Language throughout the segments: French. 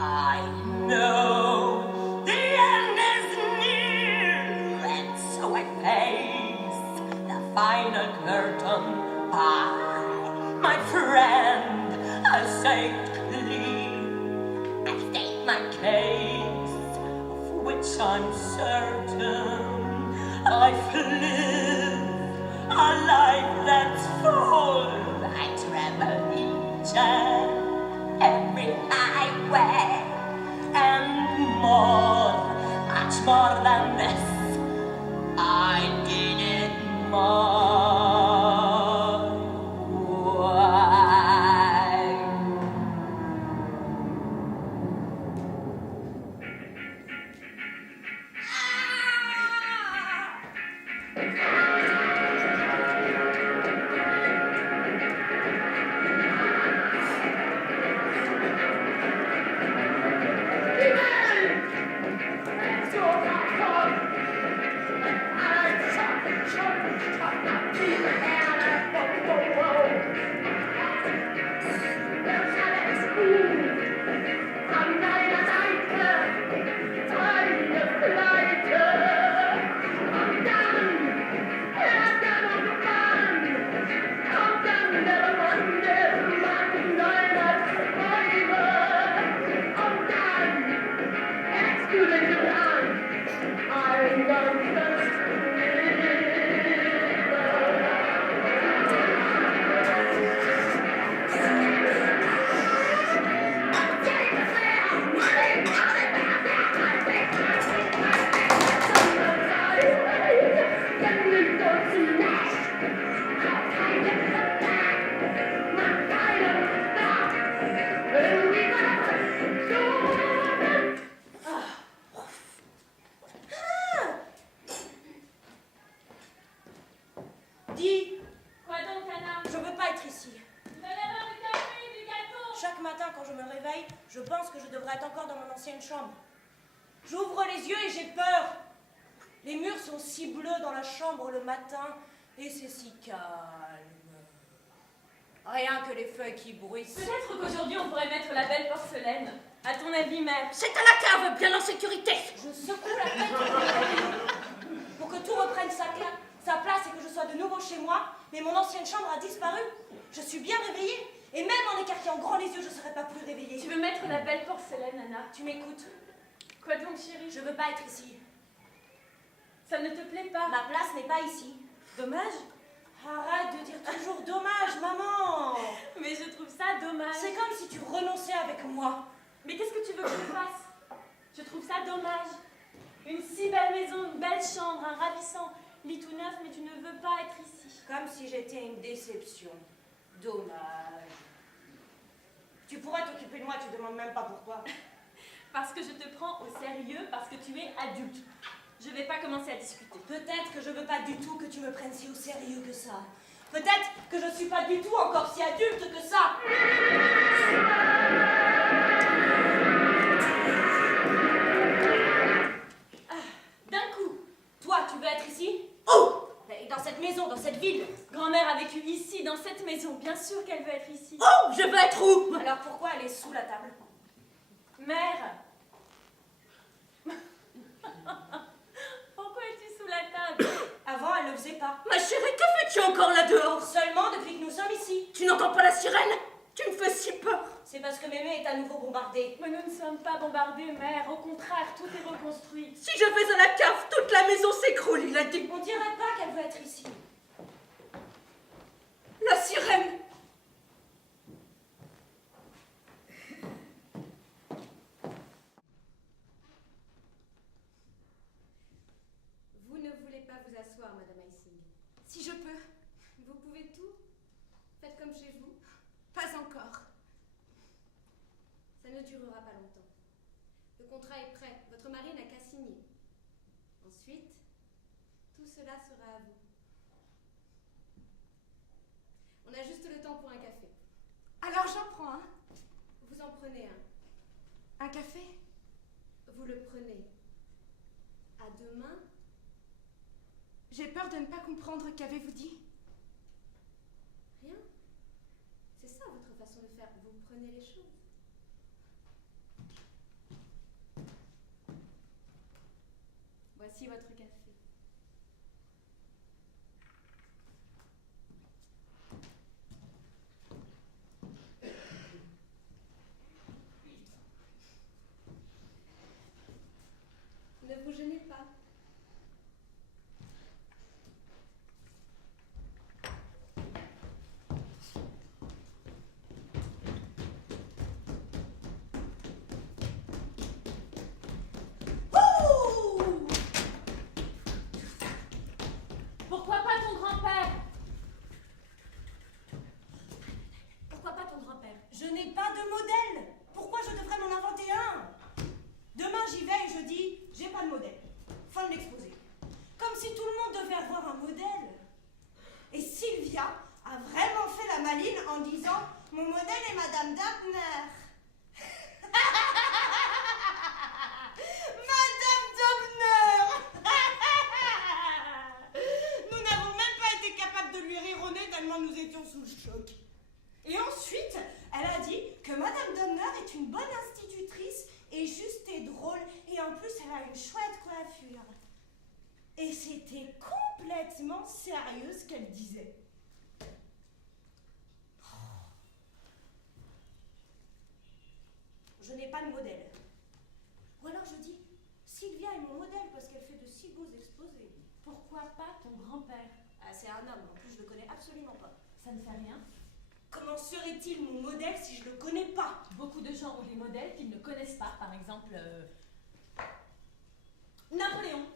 I know the end is near, and so I face the final curtain. My friend, I say clear, I state my case, of which I'm certain. I've lived a life that's full. I travel each and every highway, and more, much more than this, I did it my way. Chambre. J'ouvre les yeux et j'ai peur. Les murs sont si bleus dans la chambre le matin et c'est si calme. Rien que les feuilles qui bruissent. Peut-être qu'aujourd'hui on pourrait mettre la belle porcelaine. À ton avis, mère? C'est à la cave, bien en sécurité. Je secoue la tête pour que tout reprenne sa place et que je sois de nouveau chez moi. Mais mon ancienne chambre a disparu. Je suis bien réveillée. Et même en écartant grand les yeux, je ne serais pas plus réveillée. Tu veux mettre la belle porcelaine, Anna? Tu m'écoutes? Quoi donc, chérie? Je veux pas être ici. Ça ne te plaît pas? Ma place n'est pas ici. Dommage? Arrête de dire toujours dommage, maman. Mais je trouve ça dommage. C'est comme si tu renonçais avec moi. Mais qu'est-ce que tu veux que je fasse? Je trouve ça dommage. Une si belle maison, une belle chambre, un ravissant lit tout neuf, mais tu ne veux pas être ici. Comme si j'étais une déception. Dommage. Tu pourrais t'occuper de moi, tu demandes même pas pourquoi. Parce que je te prends au sérieux, parce que tu es adulte. Je vais pas commencer à discuter. Peut-être que je veux pas du tout que tu me prennes si au sérieux que ça. Peut-être que je suis pas du tout encore si adulte que ça. D'un coup. Toi, tu veux être ici? Oh! Dans cette maison, dans cette ville. Grand-mère a vécu ici, dans cette maison. Bien sûr qu'elle veut être ici. Oh! Je veux être où? Alors pourquoi elle est sous la table? Mère. Pourquoi es-tu sous la table? Avant, elle ne le faisait pas. Ma chérie, que fais-tu encore là dehors? Seulement depuis que nous sommes ici. Tu n'entends pas la sirène? Tu me fais si peur. C'est parce que Mémé est à nouveau bombardée. Mais nous ne sommes pas bombardés, mère. Au contraire, tout est reconstruit. Si je vais à la cave, toute la maison s'écroule, il a dit. On dirait pas qu'elle veut être ici. La sirène. Vous ne voulez pas vous asseoir, Madame Icing? Si je peux. Vous pouvez tout? Faites comme chez vous? Pas encore. Ça ne durera pas longtemps. Le contrat est prêt. Votre mari n'a qu'à signer. Ensuite, tout cela sera à vous. On a juste le temps pour un café. Alors j'en prends un. Vous en prenez un. Un café? Vous le prenez. À demain. J'ai peur de ne pas comprendre. Qu'avez-vous dit? Rien. C'est ça votre façon de faire. Vous prenez les choses. Voici votre café. Ne vous gênez pas. Pourquoi pas ton grand-père? Pourquoi pas ton grand-père? Je n'ai pas de modèle. Pourquoi je devrais m'en inventer un? Demain j'y vais et je dis, j'ai pas de modèle. Fin de l'exposé. Comme si tout le monde devait avoir un modèle. Et Sylvia a vraiment fait la maline en disant, mon modèle est Madame Dabner. Madame Dabner. Nous n'avons même pas été capables de lui rire au nez tellement nous étions sous le choc. Et ensuite, elle a dit que Madame Dabner est une bonne institutrice et juste et drôle, et en plus elle a une chouette coiffure. Et c'était complètement sérieux ce qu'elle disait. Je n'ai pas de modèle. Ou alors je dis, Sylvia est mon modèle parce qu'elle fait de si beaux exposés. Pourquoi pas ton grand-père? Ah, c'est un homme, en plus je le connais absolument pas. Ça ne fait rien. Comment serait-il mon modèle si je le connais pas? Beaucoup de gens ont des modèles qu'ils ne connaissent pas. Par exemple, Napoléon.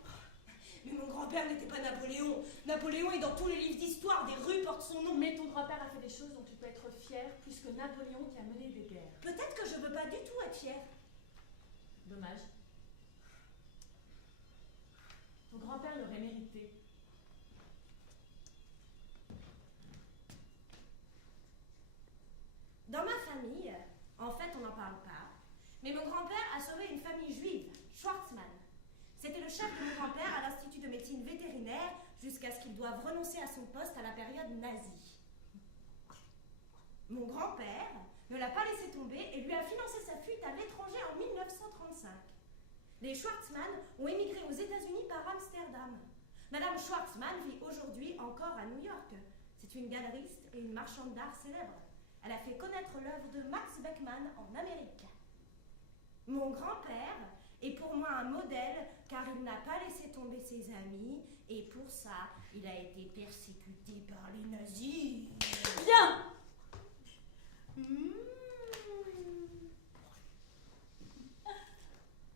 Mais mon grand-père n'était pas Napoléon. Napoléon est dans tous les livres d'histoire, des rues portent son nom. Mais ton grand-père a fait des choses dont tu peux être fier, plus que Napoléon qui a mené des guerres. Peut-être que je veux pas du tout être fière. Dommage. Ton grand-père l'aurait mérité. Dans ma famille, en fait on n'en parle pas, mais mon grand-père a sauvé une famille juive, Schwarzmann. C'était le chef de mon grand-père à l'Institut de médecine vétérinaire jusqu'à ce qu'il doive renoncer à son poste à la période nazie. Mon grand-père ne l'a pas laissé tomber et lui a financé sa fuite à l'étranger en 1935. Les Schwarzmann ont émigré aux États-Unis par Amsterdam. Madame Schwarzmann vit aujourd'hui encore à New York. C'est une galeriste et une marchande d'art célèbre. Elle a fait connaître l'œuvre de Max Beckmann en Amérique. Mon grand-père est pour moi un modèle car il n'a pas laissé tomber ses amis et pour ça, il a été persécuté par les nazis. Bien!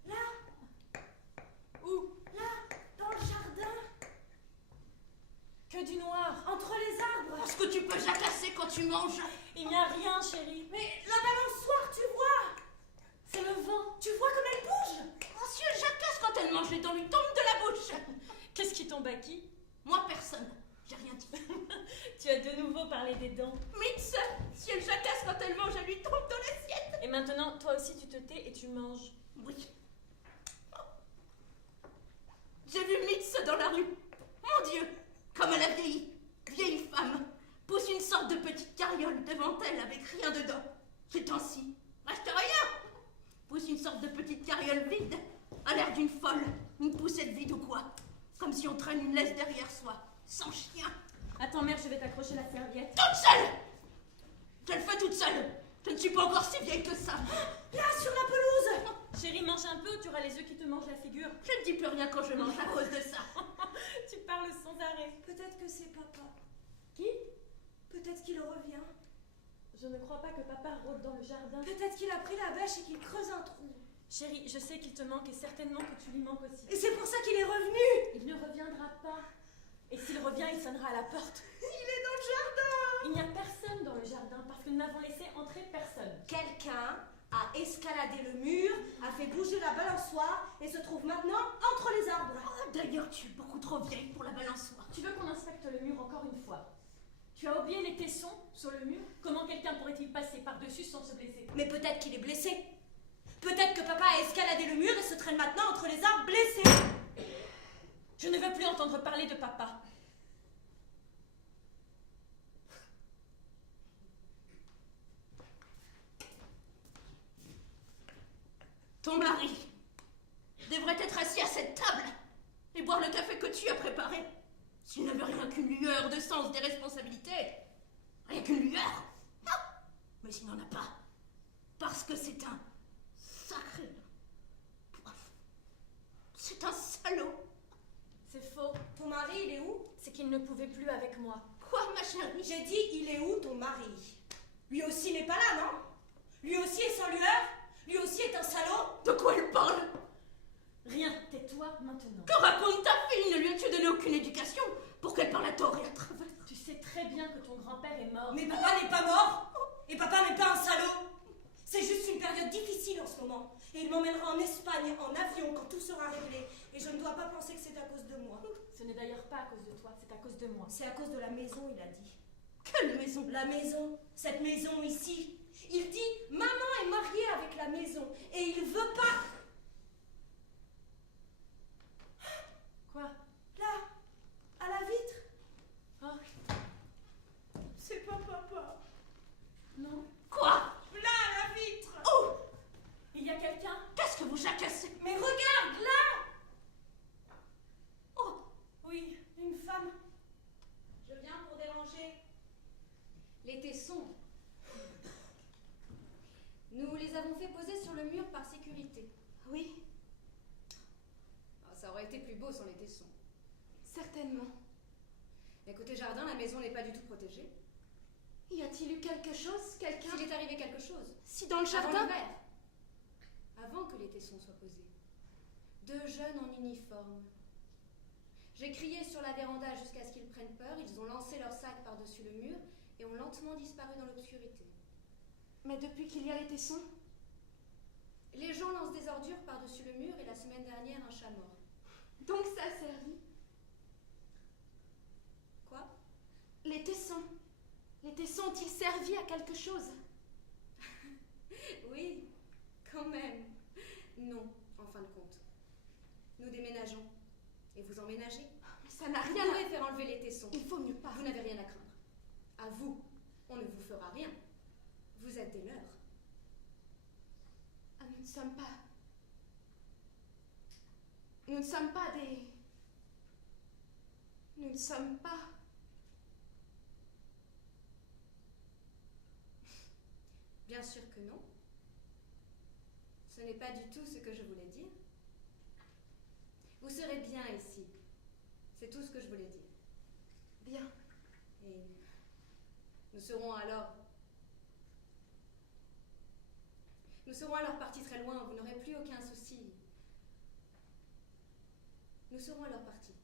Là? Où? Là, dans le jardin. Que du noir! Entre les arbres. Parce que tu peux jacasser quand tu manges. Il n'y a rien, chérie. Mais la balançoire, tu vois? C'est le vent. Tu vois comme elle bouge? Oh, si elle jacasse quand elle mange, les dents lui tombent de la bouche. Qu'est-ce qui tombe à qui? Moi, personne. J'ai rien dit. Tu as de nouveau parlé des dents. Mitz, si elle jacasse quand elle mange, elle lui tombe dans l'assiette. Et maintenant, toi aussi, tu te tais et tu manges. Oui. J'ai vu Mitz dans la rue. Mon Dieu, comme elle a vieilli. Vieille femme. Pousse une sorte de petite carriole devant elle avec rien dedans. Ces temps-ci, reste rien. Pousse une sorte de petite carriole vide. A l'air d'une folle. Une poussette vide ou quoi. Comme si on traîne une laisse derrière soi. Sans chien. Attends, mère, je vais t'accrocher la serviette. Toute seule. Je le fais toute seule. Je ne suis pas encore si vieille que ça. Là, sur la pelouse. Chérie, mange un peu, tu auras les œufs qui te mangent la figure. Je ne dis plus rien quand je mange à cause de ça. Tu parles sans arrêt. Peut-être que c'est papa. Qui? Peut-être qu'il revient. Je ne crois pas que papa rôde dans le jardin. Peut-être qu'il a pris la bêche et qu'il creuse un trou. Chérie, je sais qu'il te manque et certainement que tu lui manques aussi. Et c'est pour ça qu'il est revenu. Il ne reviendra pas. Et s'il revient, il sonnera à la porte. Il est dans le jardin. Il n'y a personne dans le jardin parce que nous n'avons laissé entrer personne. Quelqu'un a escaladé le mur, a fait bouger la balançoire et se trouve maintenant entre les arbres. Oh, d'ailleurs, tu es beaucoup trop vieille pour la balançoire. Tu veux qu'on inspecte le mur encore une fois? Tu as oublié les tessons sur le mur? Comment quelqu'un pourrait-il passer par-dessus sans se blesser? Mais peut-être qu'il est blessé. Peut-être que papa a escaladé le mur et se traîne maintenant entre les arbres blessé. Je ne veux plus entendre parler de papa. Ton mari devrait être assis à cette table et tu as préparé. S'il n'avait rien qu'une lueur de sens des responsabilités, rien qu'une lueur. Ah, mais il n'en a pas. Parce que c'est un sacré. C'est un salaud. C'est faux. Ton mari, il est où? C'est qu'il ne pouvait plus avec moi. Quoi, ma chérie? J'ai dit, il est où ton mari? Lui aussi n'est pas là, non? Lui aussi est sans lueur? Lui aussi est un salaud? De quoi elle parle? Rien, tais-toi maintenant. Que raconte ta fille? Ne lui as-tu donné aucune éducation pour qu'elle parle à tort et à travers? Tu sais très bien que ton grand-père est mort. Mais papa n'est pas mort! Et papa n'est pas un salaud! C'est juste une période difficile en ce moment. Et il m'emmènera en Espagne, en avion, quand tout sera réglé. Et je ne dois pas penser que c'est à cause de moi. Ce n'est d'ailleurs pas à cause de toi, c'est à cause de moi. C'est à cause de la maison, il a dit. Quelle maison? La maison, cette maison ici. Il dit, maman est mariée avec la maison. Et il veut pas. Quoi? Là, à la vitre. Oh, C'est pas papa. non. Quoi? Là, à la vitre. Oh! Il y a quelqu'un? Qu'est-ce que vous jacassez? Mais regarde, là. Oh! Oui, une femme. Je viens pour déranger. Les tessons. Nous les avons fait poser sur le mur par sécurité. Oui, Ah, ça aurait été plus beau sans les tessons. certainement. Mais côté jardin, la maison n'est pas du tout protégée. Y a-t-il eu quelque chose? Quelqu'un? S'il est arrivé quelque chose, Si dans le avant jardin? l'hiver, avant que les tessons soient posés, 2 jeunes en uniforme. J'ai crié sur la véranda jusqu'à ce qu'ils prennent peur, ils ont lancé leur sac par-dessus le mur et ont lentement disparu dans l'obscurité. Mais depuis qu'il y a les tessons? Les gens lancent des ordures par-dessus le mur et la semaine dernière, un chat mort. Donc ça a servi. Quoi? Les tessons. Les tessons ont-ils servi à quelque chose? Oui, quand même. Non, en fin de compte. Nous déménageons. Et vous emménagez. Mais ça n'a Vous rien pourrez à... faire enlever les tessons. Il faut mieux pas. Vous n'avez rien à craindre. À vous, on ne vous fera rien. Vous êtes des leurs. Ah, nous ne sommes pas... Nous ne sommes pas des... Nous ne sommes pas... Bien sûr que non. Ce n'est pas du tout ce que je voulais dire. Vous serez bien ici. C'est tout ce que je voulais dire. Bien. Et nous serons alors... Nous serons alors partis très loin, vous n'aurez plus aucun souci. Nous serons alors partis.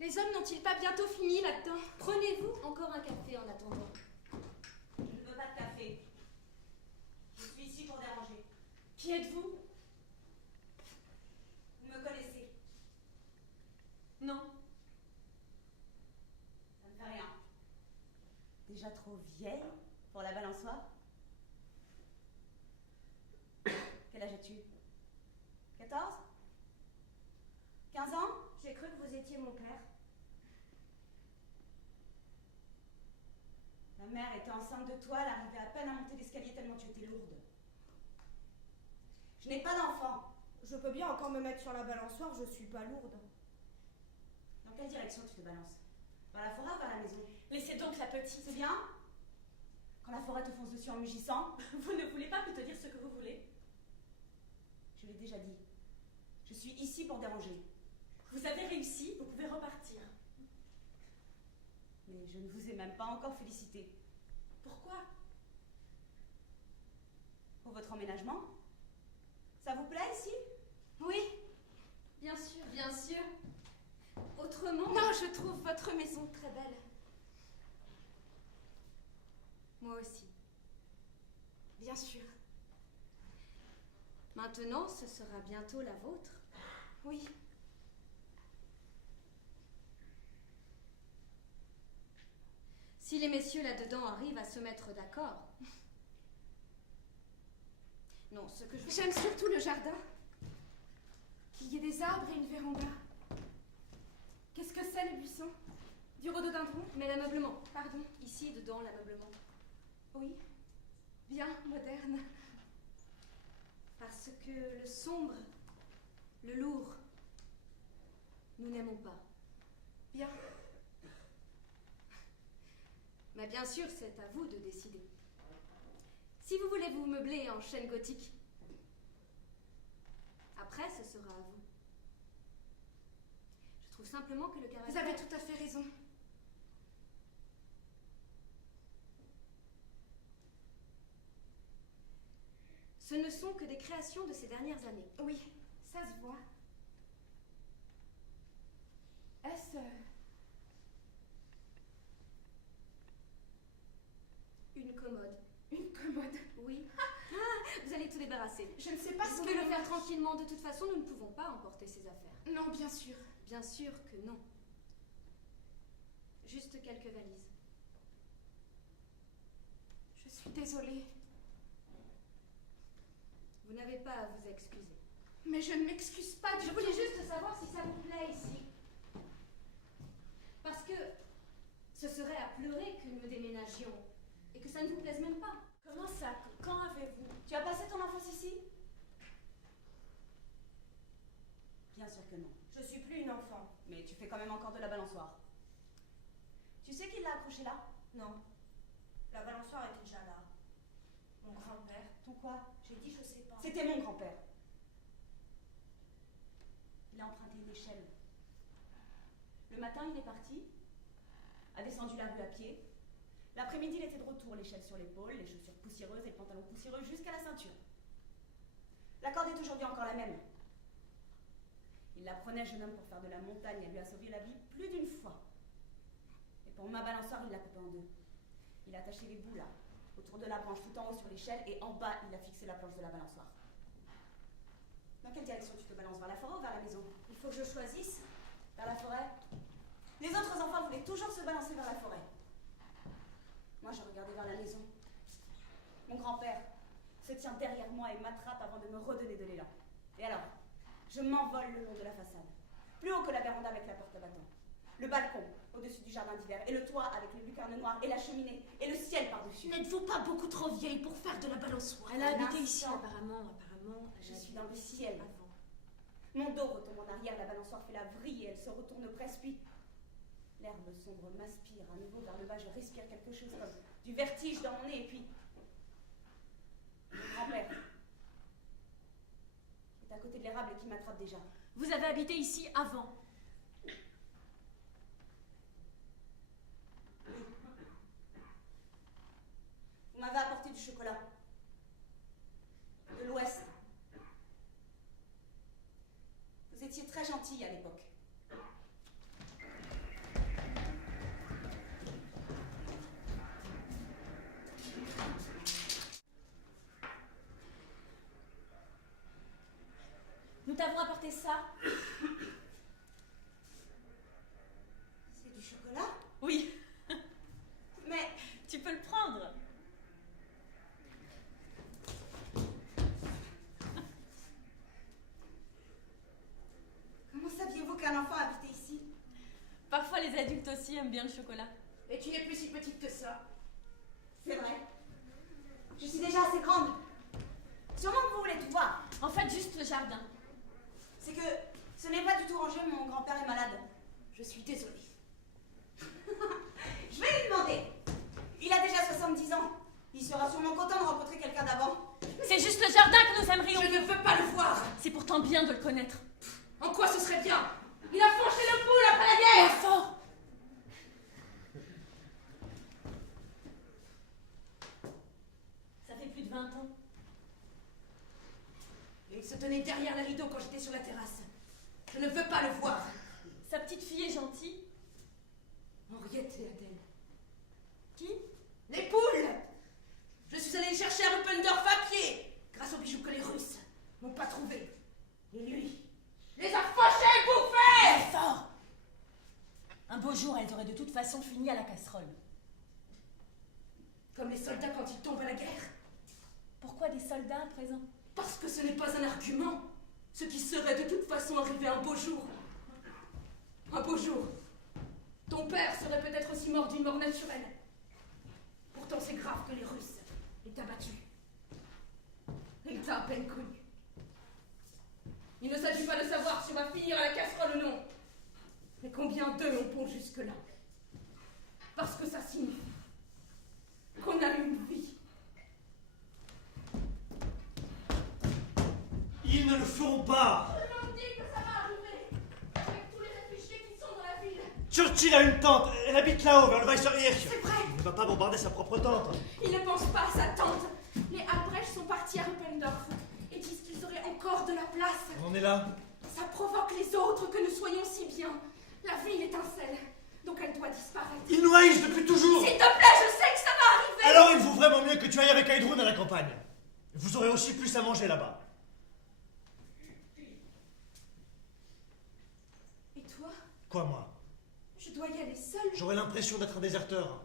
Les hommes n'ont-ils pas bientôt fini là-dedans? Prenez-vous encore un café en attendant. Je ne veux pas de café. Je suis ici pour déranger. Qui êtes-vous? Vous me connaissez. Non. Ça ne fait rien. Déjà trop vieille pour la balançoire? Quel âge as-tu? 14? 15 ans? J'ai cru que vous étiez mon père. Ma mère était enceinte de toi, elle arrivait à peine à monter l'escalier tellement tu étais lourde. Je n'ai pas d'enfant. Je peux bien encore me mettre sur la balançoire, je suis pas lourde. Dans quelle direction tu te balances? Vers la forêt ou vers la maison? Laissez donc la petite. C'est bien? Quand la forêt te fonce dessus en mugissant? Vous ne voulez pas plutôt dire ce que vous voulez? Je l'ai déjà dit. Je suis ici pour déranger. Vous avez réussi, vous pouvez repartir. Mais je ne vous ai même pas encore félicité. Pourquoi? Pour votre emménagement? Ça vous plaît ici? Oui. Bien sûr, bien sûr. Autrement... Non, je trouve votre maison très belle. Moi aussi. Bien sûr. Maintenant, ce sera bientôt la vôtre. Oui. Si les messieurs là-dedans arrivent à se mettre d'accord... Non, ce que je... J'aime surtout le jardin. Qu'il y ait des arbres et une véranda. Qu'est-ce que c'est, le buisson? Du rhododendron? Mais l'ameublement. Pardon. Ici, dedans, l'ameublement. Oui. Bien moderne. Parce que le sombre, le lourd, Nous n'aimons pas. Bien. Mais bien sûr, c'est à vous de décider. Si vous voulez vous meubler en chêne gothique, après, ce sera à vous. Je trouve simplement que le caractère... Vous avez tout à fait raison. Ce ne sont que des créations de ces dernières années. Oui, ça se voit. Est-ce... Une commode. une commode? Oui. Vous allez tout débarrasser. Je ne sais pas Vous ce pouvez que... le faire tranquillement. De toute façon, nous ne pouvons pas emporter ces affaires. Non, bien sûr. Bien sûr que non. Juste quelques valises. Je suis désolée. Vous n'avez pas à vous excuser. Mais je ne m'excuse pas du Je tout. voulais juste savoir si ça vous plaît ici. Parce que ce serait à pleurer que nous déménagions et que ça ne vous plaise même pas. Comment ça? Quand avez-vous? Tu as passé ton enfance ici? Bien sûr que non. Je suis plus une enfant. Mais tu fais quand même encore de la balançoire. Tu sais qui l'a accrochée là? Non. La balançoire était déjà là. Mon grand-père. Ton quoi? J'ai dit je sais pas. C'était mon grand-père. Il a emprunté une échelle. Le matin, il est parti, a descendu la rue à pied. L'après-midi, il était de retour, l'échelle sur l'épaule, les chaussures poussiéreuses et le pantalon poussiéreux jusqu'à la ceinture. La corde est aujourd'hui encore la même. Il la prenait, jeune homme, pour faire de la montagne. Elle lui a sauvé la vie plus d'une fois. Et pour ma balançoire, il l'a coupée en deux. Il a attaché les bouts là, autour de la branche, tout en haut sur l'échelle, et en bas, il a fixé la planche de la balançoire. Dans quelle direction tu te balances? Vers la forêt ou vers la maison? Il faut que je choisisse. Vers la forêt? Les autres enfants voulaient toujours se balancer vers la forêt. Moi, je regardais vers la maison. Mon grand-père se tient derrière moi et m'attrape avant de me redonner de l'élan. Et alors, je m'envole le long de la façade, plus haut que la véranda avec la porte à bâton, le balcon au-dessus du jardin d'hiver, et le toit avec les lucarnes noires, et la cheminée, et le ciel par-dessus. N'êtes-vous pas beaucoup trop vieille pour faire de la balançoire? Elle a Un habité ici instant. apparemment. Je suis dans le ciel. Avant. Mon dos retombe en arrière, la balançoire fait la vrille et elle se retourne presque, puis l'herbe sombre m'aspire à nouveau vers le bas, je respire quelque chose comme du vertige dans mon nez, et puis mon grand-père est à côté de l'érable qui m'attrape déjà. Vous avez habité ici avant. Vous m'avez apporté du chocolat. De l'Ouest. Vous étiez très gentille à l'époque. Nous t'avons apporté ça. C'est du chocolat? Oui. Mais Tu peux le prendre. comment saviez-vous qu'un enfant habitait ici? Parfois les adultes aussi aiment bien le chocolat. Et tu n'es plus si petite que ça. C'est vrai. Je suis déjà assez grande. Sûrement que vous voulez tout voir. En fait, juste le jardin. C'est que ce n'est pas du tout rangé, mon grand-père est malade. Je suis désolée. Je vais lui demander. Il a déjà 70 ans. Il sera sûrement content de rencontrer quelqu'un d'avant. C'est juste le jardin que nous aimerions. Je ne veux pas le voir. C'est pourtant bien de le connaître. En quoi ce serait bien? Il a franchi le poule après la guerre. Fort. Ça fait plus de 20 ans. Et il se tenait derrière les rideaux quand j'étais sur la terrasse. Je ne veux pas le voir. Sa petite fille est gentille. Henriette et Adèle. Qui? Les poules! Je suis allée les chercher à Ruppendorf à pied, grâce aux bijoux que les Russes n'ont pas trouvés. Et lui, les a fauchés, bouffés! Fort. Un beau jour, elles auraient de toute façon fini à la casserole. Comme les soldats quand ils tombent à la guerre. Pourquoi des soldats à présent? Parce que ce n'est pas un argument. Ce qui serait de toute façon arrivé un beau jour. Un beau jour. Ton père serait peut-être aussi mort d'une mort naturelle. Pourtant, c'est grave que les Russes aient abattu. Et il t'a à peine connu. Il ne s'agit pas de savoir si on va finir à la casserole ou non. deux ont pont jusque-là. Parce que ça signifie qu'on a une vie. Ils ne le feront pas. Je me dis que ça va arriver. Avec tous les réfugiés qui sont dans la ville. Churchill a une tante. Elle habite là-haut, vers le Weisserkirch. C'est vrai. Il ne va pas bombarder sa propre tante. Il ne pense pas à sa tante. Les Albrecht sont partis à Ruppendorf et disent qu'ils auraient encore de la place. On en est là. Ça provoque les autres que nous soyons si bien. La ville étincelle, donc elle doit disparaître. Ils nous haïssent depuis toujours. S'il te plaît, je sais que ça va arriver. Alors il vaut vraiment mieux que tu ailles avec Heidrun à la campagne. Vous aurez aussi plus à manger là-bas. Et toi? Quoi, moi? Je dois y aller seule. J'aurai l'impression d'être un déserteur.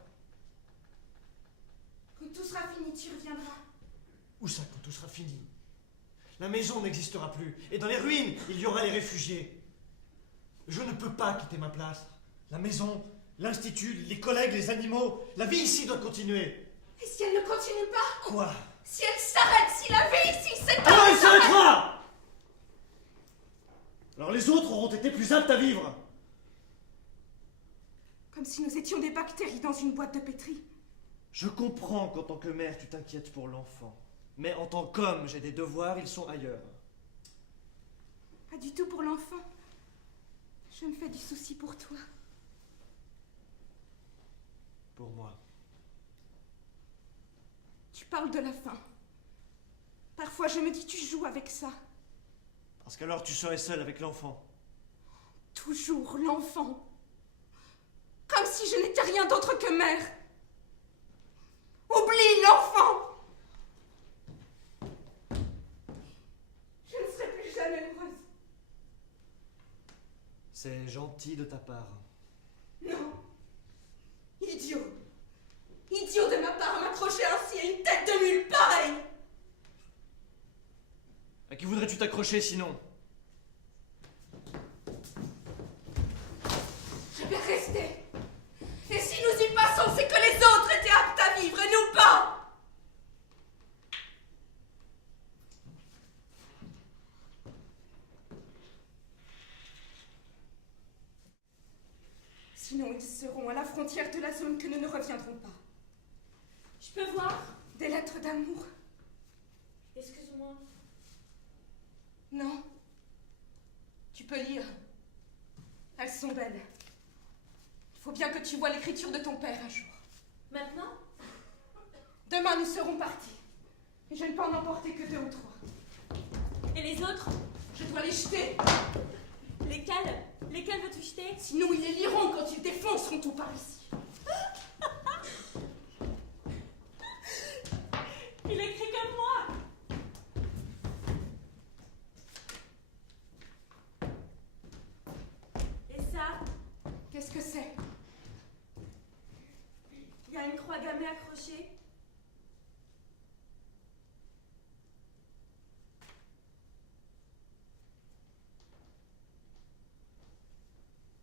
Quand tout sera fini, tu reviendras. Où ça, quand tout sera fini? La maison n'existera plus. Et dans les ruines, il y aura les réfugiés. Je ne peux pas quitter ma place. La maison, l'institut, les collègues, les animaux. La vie ici doit continuer. Et si elle ne continue pas? Quoi? Si elle s'arrête, si la vie ici s'éteint? Alors il s'arrêtera! Alors les autres auront été plus aptes à vivre. Comme si nous étions des bactéries dans une boîte de pétri. Je comprends qu'en tant que mère, tu t'inquiètes pour l'enfant. Mais en tant qu'homme, j'ai des devoirs, ils sont ailleurs. Pas du tout pour l'enfant. Je me fais du souci pour toi. Pour moi. Tu parles de la faim. Parfois je me dis tu joues avec ça. Parce qu'alors tu serais seule avec l'enfant. Toujours l'enfant. Comme si je n'étais rien d'autre que mère. Oublie l'enfant. Je ne serai plus jamais heureuse. C'est gentil de ta part. Non. Idiot. Idiot de ma part à m'accrocher ainsi à une tête de mule pareille. À qui voudrais-tu t'accrocher sinon? Je vais rester. Et si nous y passons, c'est que les autres étaient aptes à vivre et nous pas. Sinon, ils seront à la frontière de la zone que nous ne reviendrons pas. Je peux voir? Des lettres d'amour? Excuse-moi. Non. Tu peux lire. Elles sont belles. Il faut bien que tu vois l'écriture de ton père un jour. Maintenant? Demain, nous serons partis. Et je ne peux en emporter que 2 ou 3. Et les autres? Je dois les jeter. Lesquels? Lesquels veux-tu jeter? Sinon, ils les liront quand ils défonceront tout par ici. Il écrit comme moi! Et ça? Qu'est-ce que c'est? Il y a une croix gammée accrochée.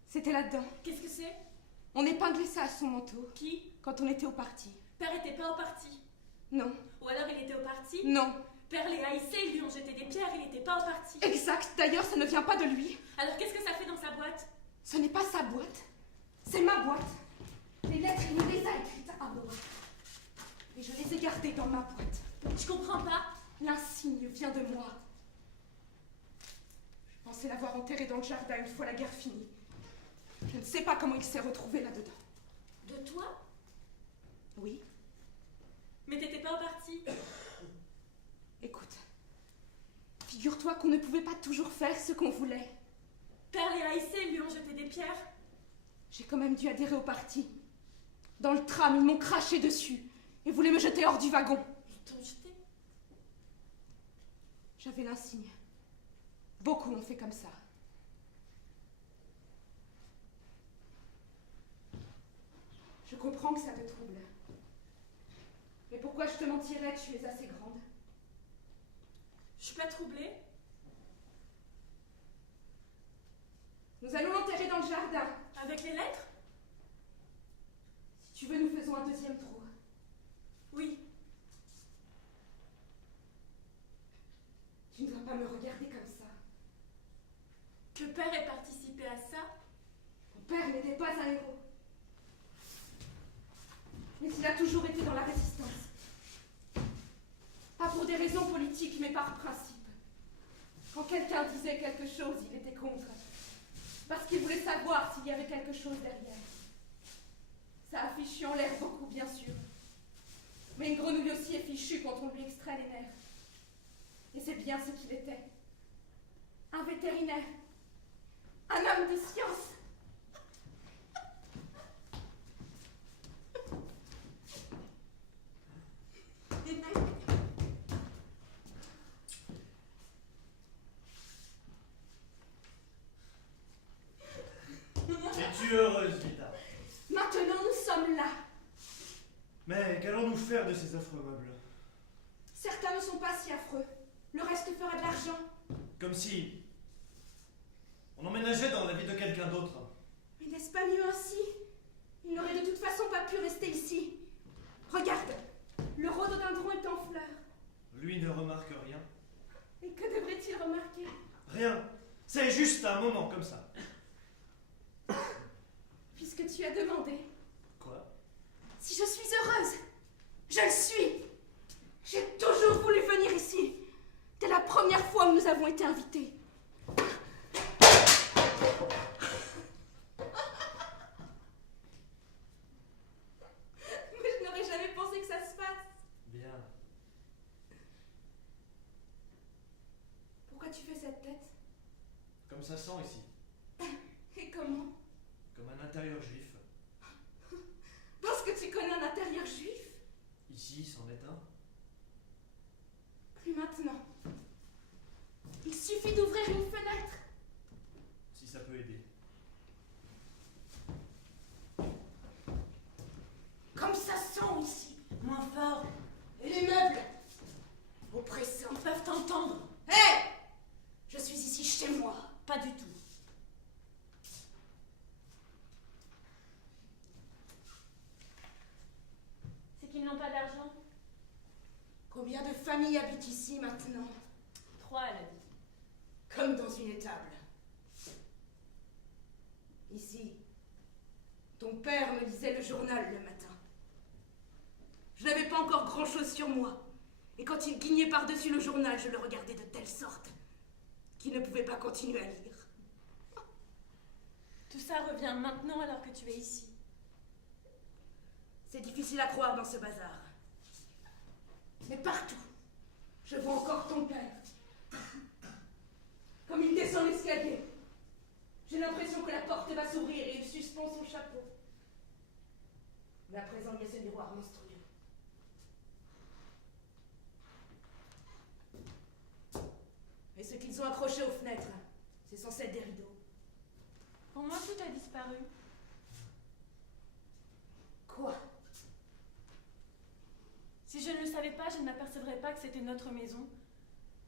C'était là-dedans. Qu'est-ce que c'est? On épinglait ça à son manteau. Qui? Quand on était au parti. Père était pas au parti. Non. Ou alors il était au parti? Non. Père les haïssait, ils lui ont jeté des pierres, il était pas au parti. Exact. D'ailleurs, ça ne vient pas de lui. Alors qu'est-ce que ça fait dans sa boîte? Ce n'est pas sa boîte. C'est ma boîte. Les lettres, il nous les a écrites à moi. Et je les ai gardées dans ma boîte. Je comprends pas. L'insigne vient de moi. Je pensais l'avoir enterré dans le jardin une fois la guerre finie. Je ne sais pas comment il s'est retrouvé là-dedans. De toi? Oui. Mais t'étais pas au parti. Écoute. Figure-toi qu'on ne pouvait pas toujours faire ce qu'on voulait. Père les haïssait, ils lui ont jeté des pierres. J'ai quand même dû adhérer au parti. Dans le tram, ils m'ont craché dessus et voulaient me jeter hors du wagon. Ils t'ont jeté? J'avais l'insigne. Beaucoup ont fait comme ça. Je comprends que ça te trouble. Mais pourquoi je te mentirais? Tu es assez grande. Je suis pas troublée. Nous allons l'enterrer dans le jardin. Avec les lettres? Si tu veux, nous faisons un 2e trou. Oui. Tu ne dois pas me regarder comme ça. Que père ait participé à ça? père n'était pas un héros. Mais il a toujours été dans la résistance. Pas pour des raisons politiques, mais par principe. Quand quelqu'un disait quelque chose, il était contre. Parce qu'il voulait savoir s'il y avait quelque chose derrière. Ça a fichu en l'air beaucoup, bien sûr. Mais une grenouille aussi est fichue quand on lui extrait les nerfs. Et c'est bien ce qu'il était. Un vétérinaire. Un homme de science. Es-tu heureuse, Vita? Maintenant, nous sommes là. Mais qu'allons-nous faire de ces affreux meubles? Certains ne sont pas si affreux. Le reste fera de l'argent. Comme si on emménageait dans la vie de quelqu'un d'autre. Mais n'est-ce pas mieux ainsi? Il n'aurait de toute façon pas pu rester ici. Regarde, le rhododendron est en fleurs. Lui ne remarque rien. Et que devrait-il remarquer? Rien. C'est juste un moment comme ça. Puisque tu as demandé. Quoi? Si je suis heureuse, je le suis. J'ai toujours voulu venir ici. Dès la première fois où nous avons été invités. Mais je n'aurais jamais pensé que ça se fasse. Bien. Pourquoi tu fais cette tête? Comme ça sent ici. Et comment? Comme un intérieur juif. Parce que tu connais un intérieur juif? Ici, c'en est un. Plus maintenant. Il suffit d'ouvrir une fenêtre. Si ça peut aider. Comme ça sent ici. Moins fort. Et les meubles oppressants. Ils peuvent t'entendre. Hé! Je suis ici chez moi. Pas du tout. C'est qu'ils n'ont pas d'argent. Combien de familles habitent ici maintenant? 3, elle a dit. Comme dans une étable. Ici, ton père me lisait le journal le matin. Je n'avais pas encore grand-chose sur moi. Et quand il guignait par-dessus le journal, je le regardais de telle sorte qu'il ne pouvait pas continuer à lire. Tout ça revient maintenant alors que tu es ici. C'est difficile à croire dans ce bazar. Mais partout, je vois encore ton père. Comme il descend l'escalier. J'ai l'impression que la porte va s'ouvrir et il suspend son chapeau. Mais à présent, il y a ce miroir monstrueux. Et ce qu'ils ont accroché aux fenêtres, c'est censé être des rideaux. Pour moi, tout a disparu. Quoi? Si je ne le savais pas, je ne m'apercevrais pas que c'était notre maison.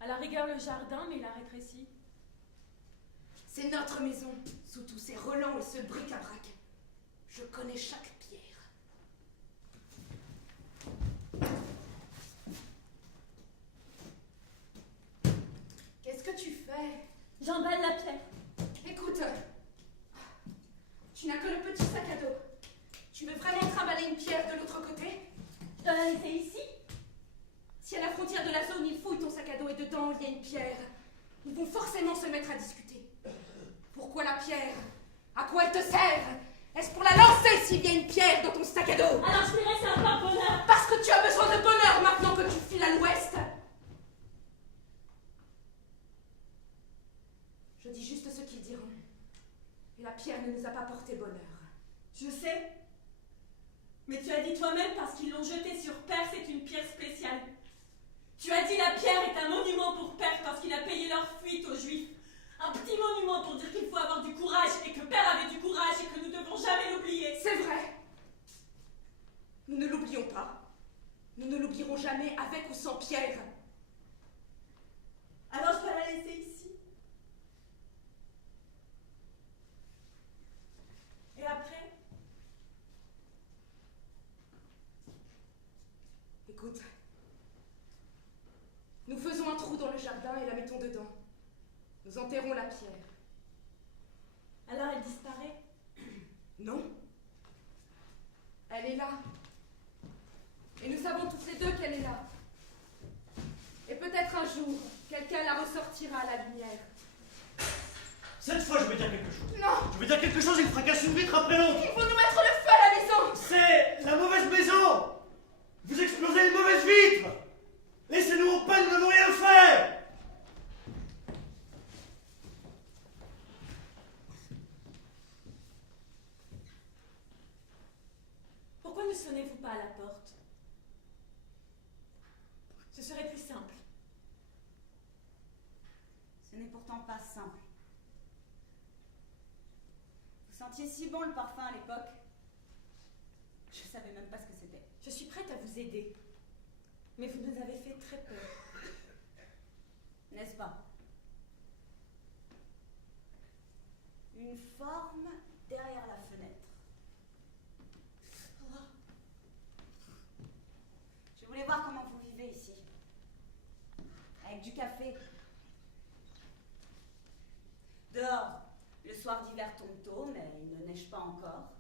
À la rigueur, le jardin, mais il a rétréci. C'est notre maison, sous tous ces relents et ce bric-à-brac. Je connais chaque pierre. Qu'est-ce que tu fais? J'emballe la pierre. Écoute, tu n'as que le petit sac à dos. Tu veux vraiment trimballer une pierre de l'autre côté? Je dois la laisser ici? Si à la frontière de la zone, ils fouillent ton sac à dos et dedans, il y a une pierre, ils vont forcément se mettre à discuter. Pourquoi la pierre? À quoi elle te sert? Est-ce pour la lancer s'il y a une pierre dans ton sac à dos? Alors je dirais c'est un porte-bonheur. Parce que tu as besoin de bonheur maintenant que tu files à l'ouest? Je dis juste ce qu'ils diront. Et la pierre ne nous a pas porté bonheur. Je sais. Mais tu as dit toi-même parce qu'ils l'ont jetée sur Père, c'est une pierre spéciale. Tu as dit la pierre est un monument pour Père parce qu'il a payé leur fuite aux Juifs. Un petit monument pour dire qu'il faut avoir du courage et que Père avait du courage et que nous devons jamais l'oublier. C'est vrai. Nous ne l'oublions pas. Nous ne l'oublierons jamais avec ou sans pierre. Alors je dois la laisser ici. Et après? Écoute, nous faisons un trou dans le jardin et la mettons dedans. Nous enterrons la pierre. Alors elle disparaît? Non. Elle est là. Et nous savons toutes les deux qu'elle est là. Et peut-être un jour, quelqu'un la ressortira à la lumière. Cette fois, je vais dire quelque chose. Non! Je vais dire quelque chose, il fracasse une vitre après l'autre. Il faut nous mettre le feu à la maison! C'est la mauvaise maison! Vous explosez une mauvaise vitre! Laissez-nous en paix, nous n'avons rien fait! Pourquoi ne sonnez-vous pas à la porte? Ce serait plus simple. Ce n'est pourtant pas simple. Vous sentiez si bon le parfum à l'époque. Je savais même pas ce que c'était. Je suis prête à vous aider. Mais vous nous avez fait très peur. N'est-ce pas? Une forme derrière la fenêtre. Je voulais voir comment vous vivez ici. Avec du café. Dehors, le soir d'hiver tombe tôt, mais il ne neige pas encore.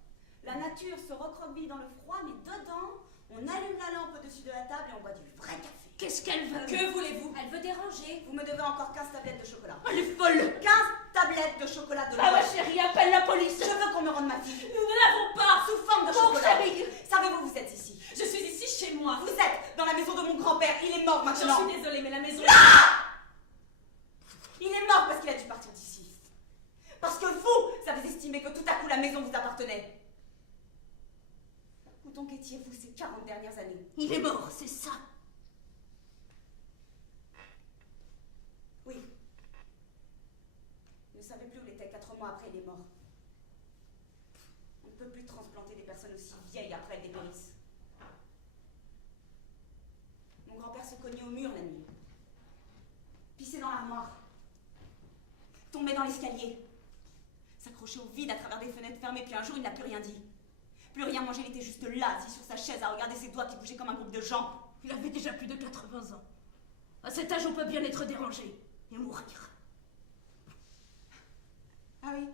La nature se recroqueville dans le froid, mais dedans, on allume la lampe au-dessus de la table et on boit du vrai café. Qu'est-ce qu'elle veut? Que voulez-vous? Elle veut déranger. Vous me devez encore 15 tablettes de chocolat. Elle est folle! 15 tablettes de chocolat de Ah, ma Noël. chérie, appelle la police! Je veux qu'on me rende ma fille. Nous ne l'avons pas! Sous forme de Oh, chocolat. chérie! Savez-vous, vous êtes ici. Je suis ici chez moi. Vous êtes dans la maison de mon grand-père. Il est mort maintenant. Je suis désolée, mais la maison... Il est mort parce qu'il a dû partir d'ici. Parce que vous avez estimé que tout à coup la maison vous appartenait. Où donc étiez-vous ces 40 dernières années? Il est mort, c'est ça! Oui. Vous ne savez plus où il était 4 mois après, il est mort. On ne peut plus transplanter des personnes aussi vieilles après elles dépérissent. Mon grand-père se cognait au mur la nuit. Pissait dans l'armoire. Tombait dans l'escalier. S'accrochait au vide à travers des fenêtres fermées, puis un jour il n'a plus rien dit. Plus rien mangé, il était juste là, assis sur sa chaise, à regarder ses doigts qui bougeaient comme un groupe de gens. Il avait déjà plus de 80 ans. À cet âge, on peut bien être dérangé et mourir. Ah oui.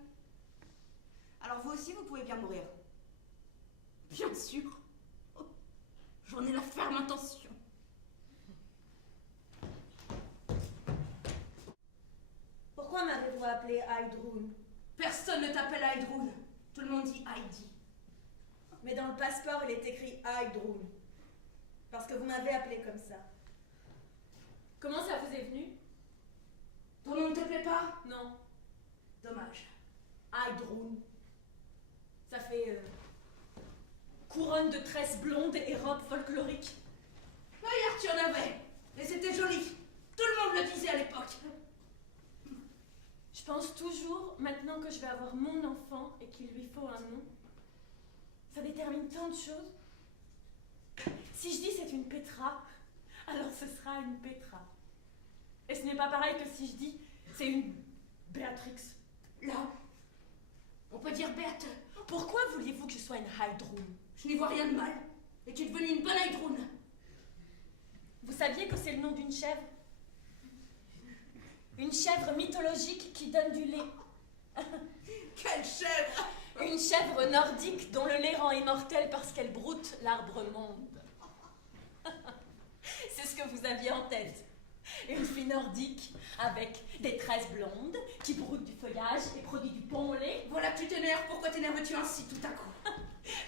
Alors vous aussi, vous pouvez bien mourir. Bien sûr. Oh, j'en ai la ferme intention. Pourquoi m'avez-vous appelé Heidrun? Personne ne t'appelle Heidrun. Tout le monde dit Heidi. Mais dans le passeport, il est écrit Heidrun. Parce que vous m'avez appelé comme ça. Comment ça vous est venu? Ton nom ne te plaît pas? Non. Dommage. Heidrun. Ça fait... couronne de tresses blondes et robe folklorique. D'ailleurs, tu en avais. Et c'était joli. Tout le monde le disait à l'époque. Je pense toujours, maintenant que je vais avoir mon enfant et qu'il lui faut un nom, ça détermine tant de choses. Si je dis c'est une Petra, alors ce sera une Petra. Et ce n'est pas pareil que si je dis c'est une Béatrix. Là, on peut dire Beate. Pourquoi vouliez-vous que je sois une Heidrun? Je n'y vois rien de mal. Es-tu devenue une bonne Heidrun? Vous saviez que c'est le nom d'une chèvre? Une chèvre mythologique qui donne du lait. Quelle chèvre! Une chèvre nordique dont le lait rend immortel parce qu'elle broute l'arbre monde. C'est ce que vous aviez en tête. Une fille nordique avec des tresses blondes qui broutent du feuillage et produit du bon lait. Voilà que tu t'énerves. Pourquoi t'énerves-tu ainsi tout à coup?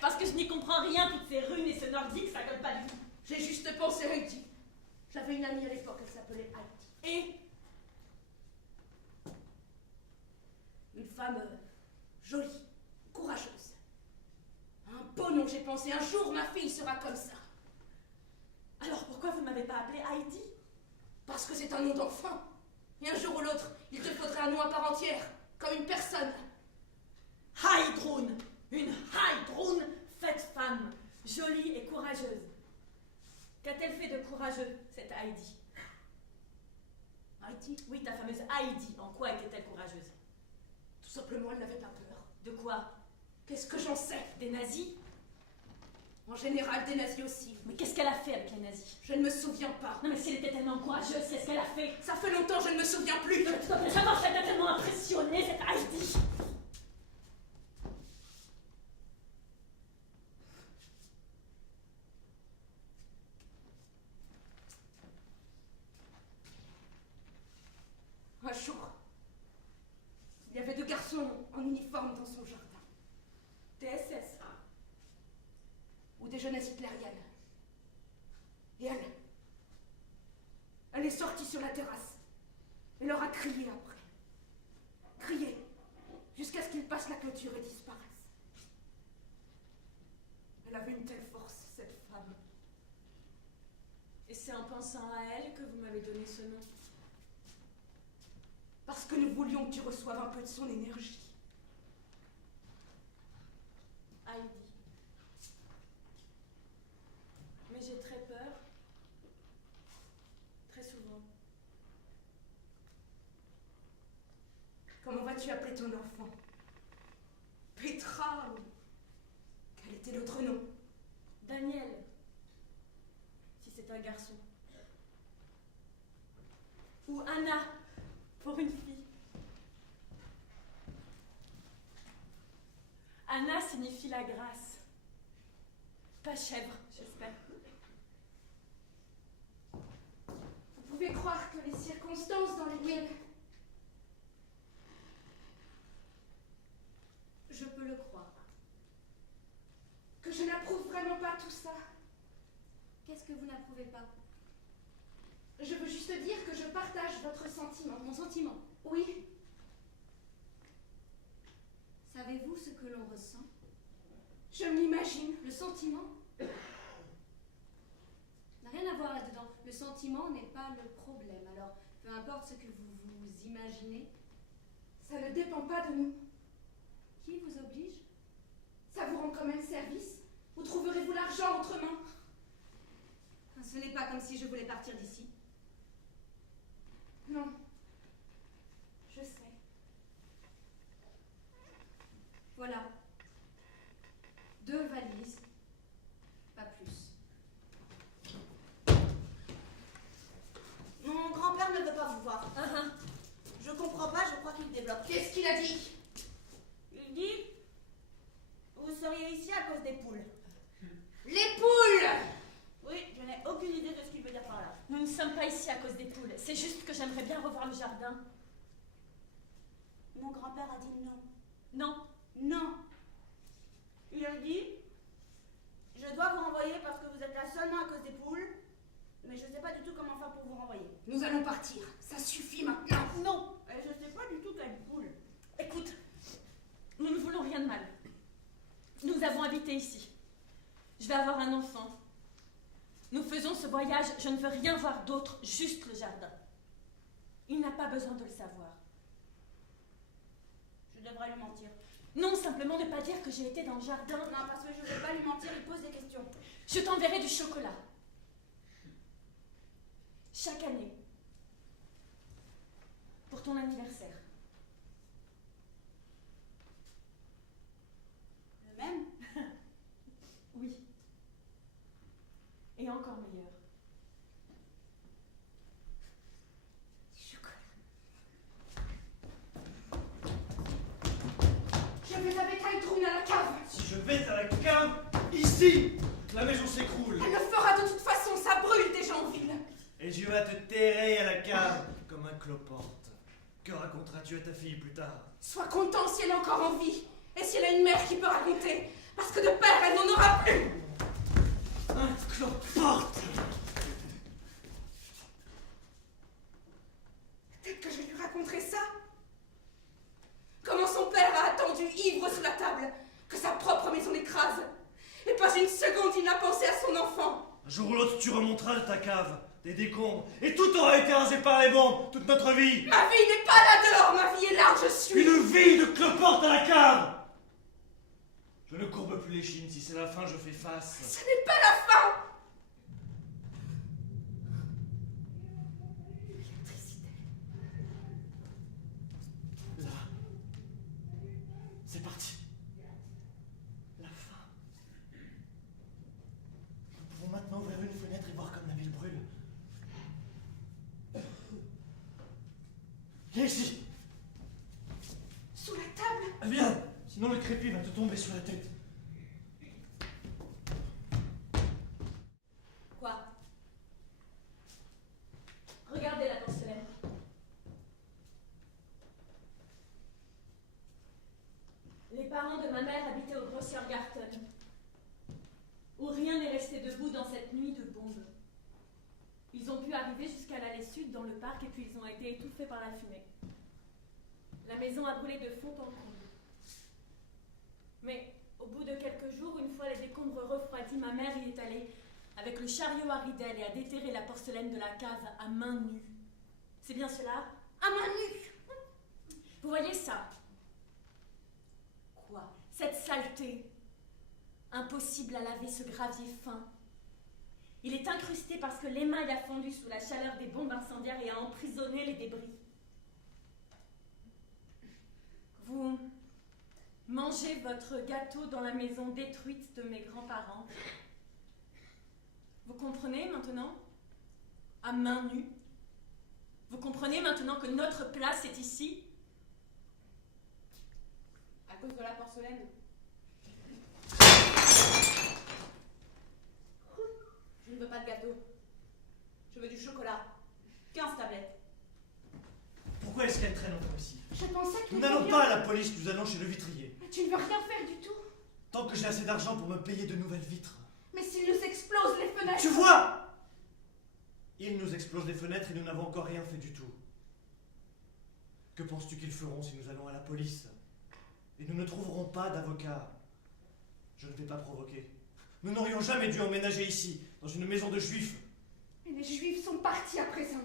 Parce que je n'y comprends rien, toutes ces runes et ce nordique, ça colle pas du tout. J'ai juste pensé à Heidi. J'avais une amie à l'époque, elle s'appelait Heidi. Et Une femme jolie, courageuse. Un beau nom, j'ai pensé. Un jour, ma fille sera comme ça. alors pourquoi vous ne m'avez pas appelée Heidi? Parce que c'est un nom d'enfant. Et un jour ou l'autre, il te faudrait un nom à part entière, comme une personne. Heidrun. Une Heidrun faite femme, jolie et courageuse. Qu'a-t-elle fait de courageux, cette Heidi? Heidi, Oui, ta fameuse Heidi, en quoi était-elle courageuse? tout simplement, elle n'avait pas peur. De quoi? Qu'est-ce que j'en sais? Des nazis? En général, des nazis aussi. Mais qu'est-ce qu'elle a fait avec les nazis? Je ne me souviens pas. Non mais si elle était tellement courageuse, qu'est-ce qu'elle a fait? Ça fait longtemps, je ne me souviens plus. Tu dois savoir, ça t'a tellement impressionné, cette Heidi. en uniforme dans son jardin. Des SS. Ou des jeunesses hitlériennes. Et elle est sortie sur la terrasse et leur a crié après. Crié jusqu'à ce qu'ils passent la clôture et disparaissent. Elle avait une telle force, cette femme. Et c'est en pensant à elle que vous m'avez donné ce nom. Parce que nous voulions que tu reçoives un peu de son énergie. Heidi. Mais j'ai très peur. Très souvent. Comment vas-tu appeler ton enfant? Petra ou... Quel était l'autre nom? Daniel. Si c'est un garçon. Ou Anna, pour une fille. Anna signifie la grâce. Pas chèvre, j'espère. Vous pouvez croire que les circonstances dans lesquelles... Je peux le croire. Que je n'approuve vraiment pas tout ça. Qu'est-ce que vous n'approuvez pas? Je veux juste dire que je partage votre sentiment. Mon sentiment. Oui. Savez-vous ce que l'on ressent? Je m'imagine. Le sentiment n'a rien à voir là-dedans. Le sentiment n'est pas le problème. Alors, peu importe ce que vous vous imaginez. Ça ne dépend pas de nous. Qui vous oblige? Ça vous rend quand même service? Où trouverez-vous l'argent autrement? Ce n'est pas comme si je voulais partir d'ici. Non. Je sais. Voilà. 2 valises. Pas plus. Mon grand-père ne veut pas vous voir. Je comprends pas, je crois qu'il débloque. Qu'est-ce qu'il a dit? Il dit... Vous seriez ici à cause des poules. Les poules! Oui, je n'ai aucune idée de ce qu'il veut dire par là. Nous ne sommes pas ici à cause des poules. C'est juste que j'aimerais bien revoir le jardin. Mon grand-père a dit non. Non. Non. Il a dit... Je dois vous renvoyer parce que vous êtes là seulement à cause des poules, mais je ne sais pas du tout comment faire pour vous renvoyer. Nous allons partir. Ça suffit maintenant. Non. Je ne sais pas du tout quelle poule. Écoute, nous ne voulons rien de mal. Nous avons habité ici. Je vais avoir un enfant. Nous faisons ce voyage, je ne veux rien voir d'autre, juste le jardin. Il n'a pas besoin de le savoir. Je devrais lui mentir. Non, simplement ne pas dire que j'ai été dans le jardin. Non, parce que je ne veux pas lui mentir, il pose des questions. Je t'enverrai du chocolat. Chaque année. Pour ton anniversaire. Le même? Oui. Et encore meilleur. Je vais avec Heidrun à la cave. Si je vais à la cave, ici, la maison s'écroule. Elle le fera de toute façon, ça brûle déjà en ville. Et tu vas te terrer à la cave comme un cloporte. Que raconteras-tu à ta fille plus tard? Sois content si elle est encore en vie. Et si elle a une mère qui peut raconter. Parce que de père, elle n'en aura plus. Un cloporte! Peut-être que je lui raconterai ça. Comment son père a attendu ivre sous la table que sa propre maison l'écrase. Et pas une seconde il n'a pensé à son enfant. Un jour ou l'autre, tu remonteras de ta cave, des décombres, et tout aura été rasé par les bombes, toute notre vie. Ma vie n'est pas là dehors, ma vie est là, je suis. Une vie de cloporte à la cave! Je ne courbe plus les chines, si c'est la fin, je fais face. Ce n'est pas la fin. L'électricité. Là. C'est parti. La fin. Nous pouvons maintenant ouvrir une fenêtre et voir comme la ville brûle. Viens ici. Sous la table. Viens. Sinon le crépi va te tomber sur la tête. Quoi? Regardez la porcelaine. ma mère habitait au Grossiergarten, où rien n'est resté debout dans cette nuit de bombes. Ils ont pu arriver jusqu'à l'allée sud dans le parc et puis ils ont été étouffés par la fumée. La maison a brûlé de fond en comble. Mais au bout de quelques jours, une fois les décombres refroidis, ma mère y est allée avec le chariot à ridelles et a déterré la porcelaine de la cave à main nue. C'est bien cela? À main nue. Vous voyez ça? Quoi? Cette saleté. Impossible à laver ce gravier fin. Il est incrusté parce que l'émail a fondu sous la chaleur des bombes incendiaires et a emprisonné les débris. Vous mangez votre gâteau dans la maison détruite de mes grands-parents. Vous comprenez maintenant? À main nue. Vous comprenez maintenant que notre place est ici? À cause de la porcelaine. Je ne veux pas de gâteau. Je veux du chocolat. 15 tablettes. Pourquoi est-ce qu'elle traîne encore ici? Je pensais que Nous tu n'allons ne pas à la police, nous allons chez le vitrier. Mais tu ne veux rien faire du tout. Tant que j'ai assez d'argent pour me payer de nouvelles vitres. Mais s'ils nous explosent les fenêtres... Tu vois? Ils nous explosent les fenêtres et nous n'avons encore rien fait du tout. Que penses-tu qu'ils feront si nous allons à la police? Et nous ne trouverons pas d'avocat. Je ne vais pas provoquer. Nous n'aurions jamais dû emménager ici, dans une maison de juifs. Mais les juifs sont partis à présent.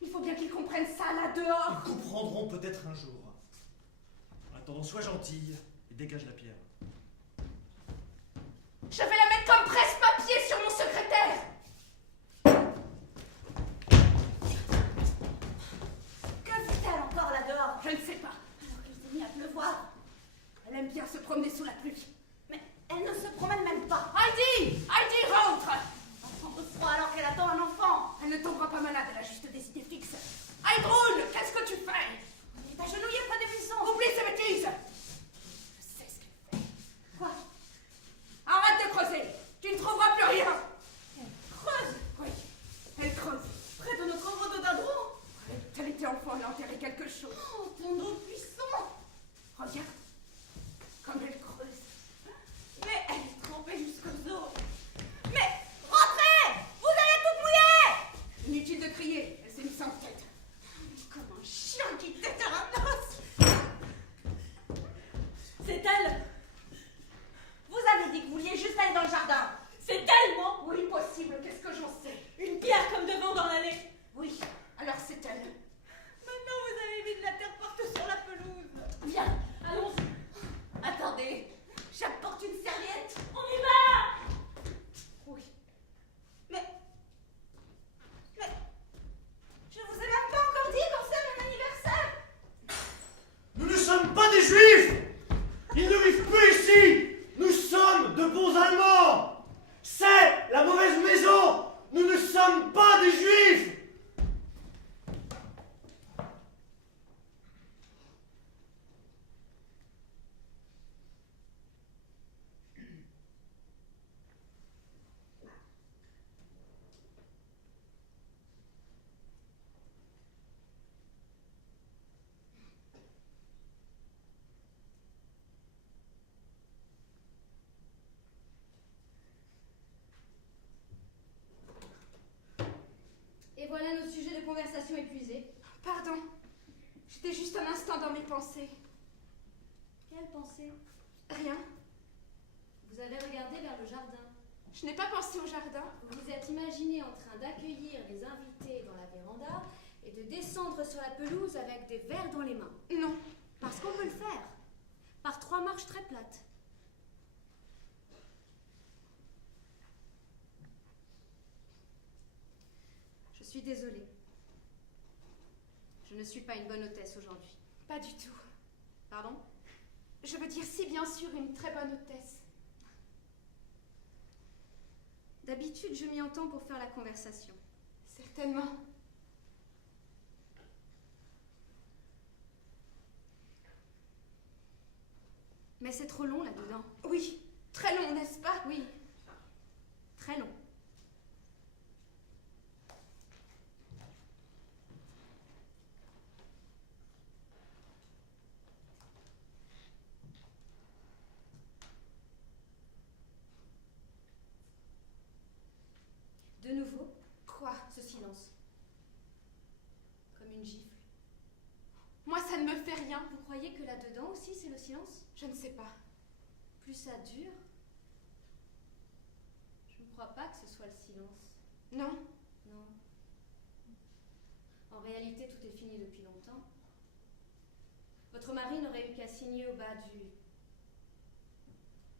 Il faut bien qu'ils comprennent ça là dehors. Ils comprendront peut-être un jour. En attendant, sois gentille et dégage la pierre. Je vais la mettre comme presse-papier sur mon secrétaire. Que fait-elle encore là dehors? Je ne sais pas. Alors qu'il s'est mis à pleuvoir. Elle aime bien se promener sous la pluie. Mais elle ne se promène même pas. Heidi! Heidi, rentre! Un sang de froid alors qu'elle attend un enfant. Elle ne tombera pas malade, elle a juste des idées fixes. Heidrun, qu'est-ce que tu fais? Elle est agenouillée près des buissons. Oublie ces bêtises! Je sais ce qu'elle fait. Quoi? Arrête de creuser! Tu ne trouveras plus rien! Creuse. Oui, elle creuse. Près de notre rhododendron. Elle était enfant, elle a enterré quelque chose. Oh, ton dos puissant. Regarde, comme elle creuse. Mais elle est trempée jusqu'aux os. Mais rentrez! Vous allez toutes mouiller! Inutile de crier, elle s'est mise en tête. Comme un chien qui déterre un os. C'est elle! Vous avez dit que vous vouliez juste aller dans le jardin. C'est elle, non? Oui, possible, qu'est-ce que j'en sais? Une pierre comme devant dans l'allée. Oui, alors c'est elle. Maintenant, vous avez mis de la terre partout sur la pelouse. Viens, allons-y. Attendez, j'apporte une serviette. On y va! Oui. Mais je vous ai même pas encore dit quand c'est mon anniversaire. Nous ne sommes pas des juifs! Ils ne vivent plus ici! Nous sommes de bons Allemands! C'est la mauvaise maison! Nous ne sommes pas des juifs! Et voilà nos sujets de conversation épuisés. Pardon, j'étais juste un instant dans mes pensées. Quelle pensée? Rien. Vous avez regardé vers le jardin. Je n'ai pas pensé au jardin. Vous vous êtes imaginé en train d'accueillir les invités dans la véranda et de descendre sur la pelouse avec des verres dans les mains. Non. Parce qu'on peut le faire. Par 3 marches très plates. Je suis désolée. Je ne suis pas une bonne hôtesse aujourd'hui. Pas du tout. Pardon? Je veux dire si bien sûr une très bonne hôtesse. D'habitude, je m'y entends pour faire la conversation. Certainement. Mais c'est trop long là-dedans. Oui, très long, n'est-ce pas? Oui, très long. n'ai rien. Vous croyez que là-dedans aussi, c'est le silence? Je ne sais pas. Plus ça dure, je ne crois pas que ce soit le silence. Non. Non. En réalité, tout est fini depuis longtemps. Votre mari n'aurait eu qu'à signer au bas du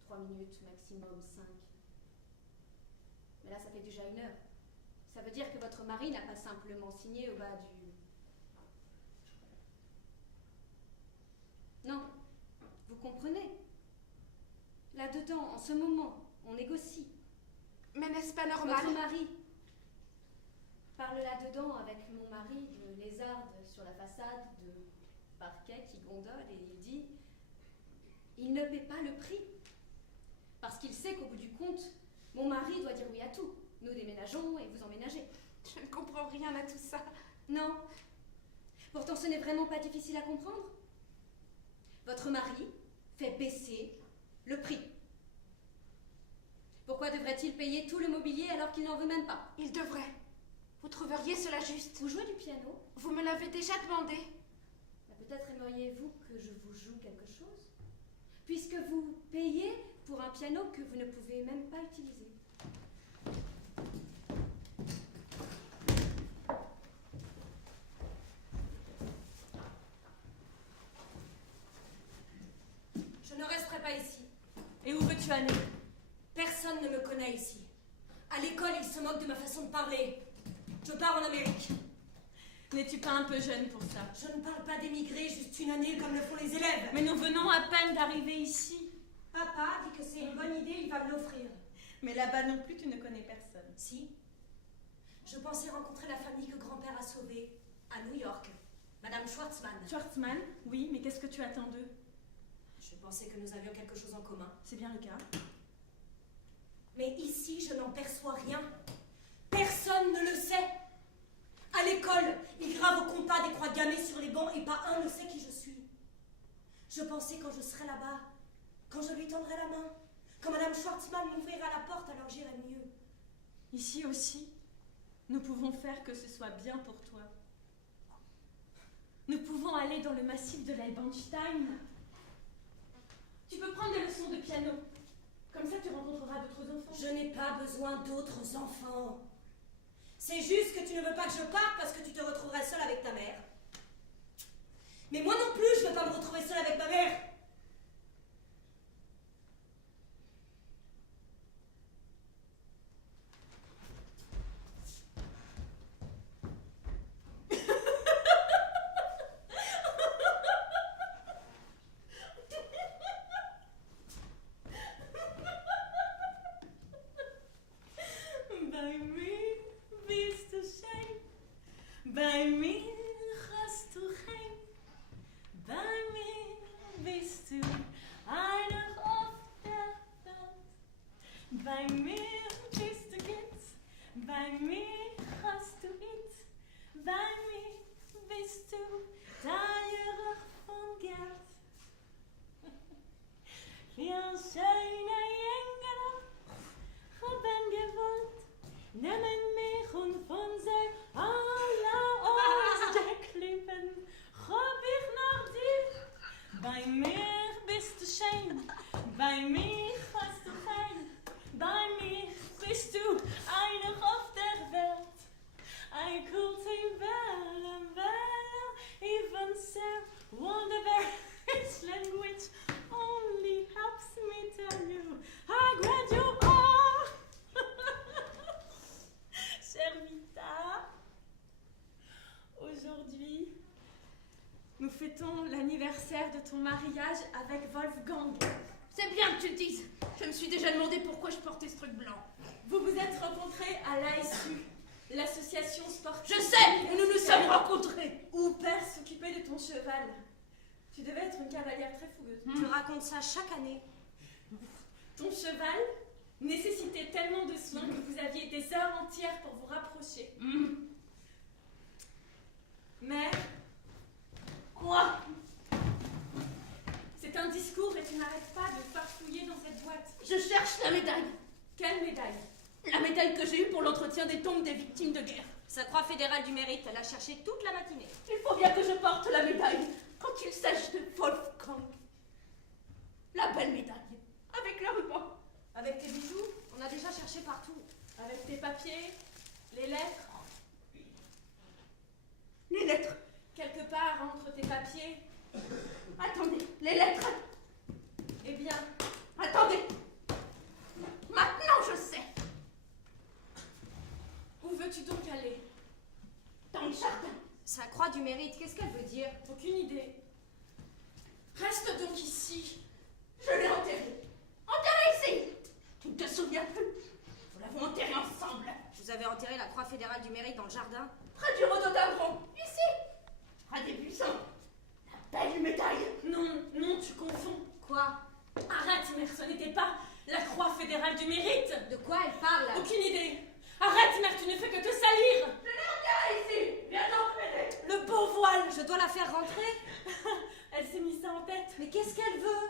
3 minutes, maximum 5. Mais là, ça fait déjà 1 heure. Ça veut dire que votre mari n'a pas simplement signé au bas du... Non, vous comprenez? Là-dedans, en ce moment, on négocie. Mais n'est-ce pas normal? Votre mari parle là-dedans avec mon mari de lézarde sur la façade, de parquet qui gondole, et il dit il ne paie pas le prix. Parce qu'il sait qu'au bout du compte, mon mari doit dire oui à tout. Nous déménageons et vous emménagez. Je ne comprends rien à tout ça. Non. Pourtant, ce n'est vraiment pas difficile à comprendre. Votre mari fait baisser le prix. Pourquoi devrait-il payer tout le mobilier alors qu'il n'en veut même pas? Il devrait. Vous trouveriez cela juste? Vous jouez du piano? Vous me l'avez déjà demandé. Peut-être aimeriez-vous que je vous joue quelque chose? Puisque vous payez pour un piano que vous ne pouvez même pas utiliser. Je ne resterai pas ici. Et où veux-tu aller? Personne ne me connaît ici. À l'école, ils se moquent de ma façon de parler. Je pars en Amérique. N'es-tu pas un peu jeune pour ça? Je ne parle pas d'émigrer juste 1 année comme le font les élèves. Mais nous venons à peine d'arriver ici. Papa dit que c'est une bonne idée, il va me l'offrir. Mais là-bas non plus, tu ne connais personne. Si. Je pensais rencontrer la famille que grand-père a sauvée à New York. Madame Schwartzmann. Schwartzmann? Oui, mais qu'est-ce que tu attends d'eux? Je pensais que nous avions quelque chose en commun. C'est bien le cas. Mais ici, je n'en perçois rien. Personne ne le sait. À l'école, ils gravent au compas des croix gammées sur les bancs et pas un ne sait qui je suis. Je pensais quand je serais là-bas, quand je lui tendrai la main, quand Madame Schwartzmann m'ouvrira la porte, alors j'irai mieux. Ici aussi, nous pouvons faire que ce soit bien pour toi. Nous pouvons aller dans le massif de l'Albenstein. Tu peux prendre des leçons de piano. Comme ça, tu rencontreras d'autres enfants. Je n'ai pas besoin d'autres enfants. C'est juste que tu ne veux pas que je parte parce que tu te retrouverais seule avec ta mère. Mais moi non plus, je ne veux pas me retrouver seule avec ma mère. Bij mij bist du schön, bij mij hast du heim, bij mij bist du einig auf der Welt, bij mij bist du Kind, bij mij hast du it, bij mij bist du taillerig van geld. Heel schöne Engel, ik ben gewollt. Nemen mich und von sei aller Orte klippen, hab ich noch dich. Bei mir bist du schön, bei mir hast du fein, bei mir bist du einig auf der Welt. I could say well and well, even so wonderful its language only helps me tell you how glad you are. Chère Vita, aujourd'hui, nous fêtons l'anniversaire de ton mariage avec Wolfgang. C'est bien que tu le dises. Je me suis déjà demandé pourquoi je portais ce truc blanc. Vous vous êtes rencontrés à l'ASU, l'association sportive. Je sais, où nous nous sommes rencontrés. Où père s'occupait de ton cheval. Tu devais être une cavalière très fougueuse. Tu racontes ça chaque année. Ton cheval nécessitait tellement de soins que vous aviez des heures entières pour vous rapprocher. Mère, Quoi? c'est un discours et tu n'arrêtes pas de farfouiller dans cette boîte. Je cherche la médaille. Quelle médaille? La médaille que j'ai eue pour l'entretien des tombes des victimes de guerre. Sa croix fédérale du mérite, elle a cherché toute la matinée. Il faut bien que je porte la médaille. Quand il s'agit Attendez, les lettres. Eh bien, Attendez. Maintenant, je sais. où veux-tu donc aller? Dans le jardin. Sa croix du mérite, qu'est-ce qu'elle veut dire? Aucune idée. Reste donc ici. Je l'ai enterré. Enterré ici. Tu ne te souviens plus? Nous l'avons enterré ensemble. Vous avez enterré la croix fédérale du mérite dans le jardin? Près du rhododendron. Ici. Près des buissons. La belle médaille. Non, non, tu confonds. Quoi? Arrête, mère, ce n'était pas la croix fédérale du mérite. De quoi elle parle? Aucune idée. Arrête, mère, tu ne fais que te salir. Je l'ai enterré ici. Viens donc m'aider. Le beau voile. Je dois la faire rentrer? Elle s'est mis ça en tête. Mais qu'est-ce qu'elle veut?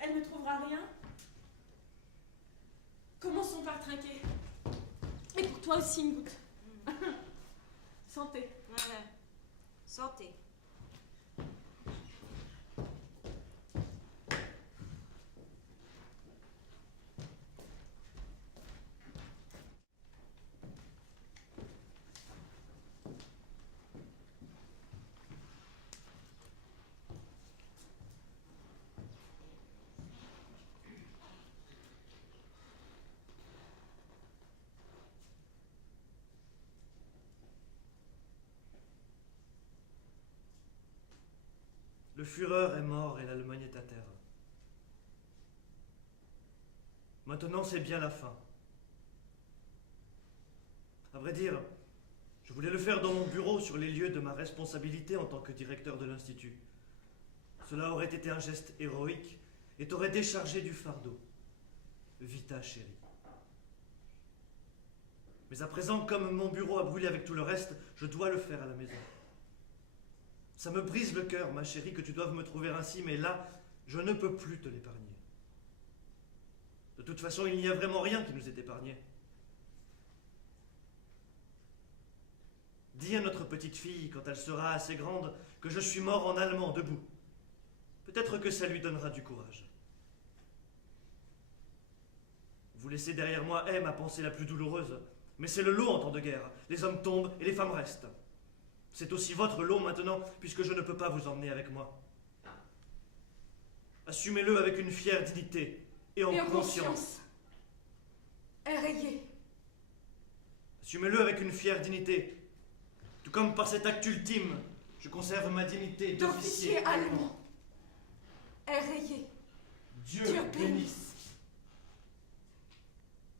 Elle ne trouvera rien. Commençons par trinquer. Et pour toi aussi, une goutte. Santé. Ouais. Santé. Le Führer est mort et l'Allemagne est à terre. Maintenant, c'est bien la fin. À vrai dire, je voulais le faire dans mon bureau sur les lieux de ma responsabilité en tant que directeur de l'Institut. Cela aurait été un geste héroïque et t'aurait déchargé du fardeau. Vita, chérie. Mais à présent, comme mon bureau a brûlé avec tout le reste, je dois le faire à la maison. Ça me brise le cœur, ma chérie, que tu doives me trouver ainsi, mais là, je ne peux plus te l'épargner. De toute façon, il n'y a vraiment rien qui nous est épargné. Dis à notre petite fille, quand elle sera assez grande, que je suis mort en allemand, debout. Peut-être que ça lui donnera du courage. Vous laissez derrière moi, ma pensée la plus douloureuse, mais c'est le lot en temps de guerre. Les hommes tombent et les femmes restent. C'est aussi votre lot maintenant, puisque je ne peux pas vous emmener avec moi. Assumez-le avec une fière dignité et en conscience. Rayé. Assumez-le avec une fière dignité. Tout comme par cet acte ultime, je conserve ma dignité D'officier allemand. Rayé. Dieu Dieu bénisse. bénisse.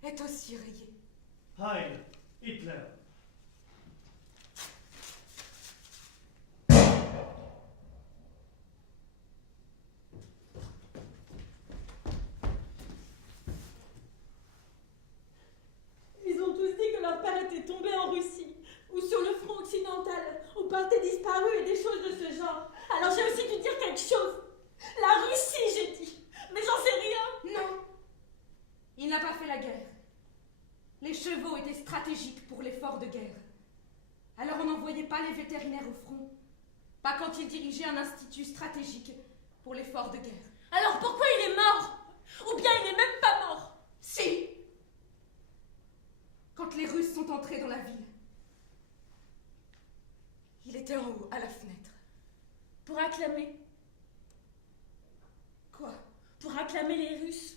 Est aussi rayé. Heil Hitler. Ils ont tous dit que leur père était tombé en Russie, ou sur le front occidental, ou partait disparu et des choses de ce genre. Alors j'ai aussi dû dire quelque chose. La Russie, j'ai dit. Mais j'en sais rien. Non. Il n'a pas fait la guerre. Les chevaux étaient stratégiques pour l'effort de guerre. Alors on n'envoyait pas les vétérinaires au front. Pas quand il dirigeait un institut stratégique pour l'effort de guerre. Alors pourquoi il est mort? Ou bien il n'est même pas mort? Si. Quand les Russes sont entrés dans la ville, il était en haut, à la fenêtre. Pour acclamer. Quoi? Pour acclamer les Russes.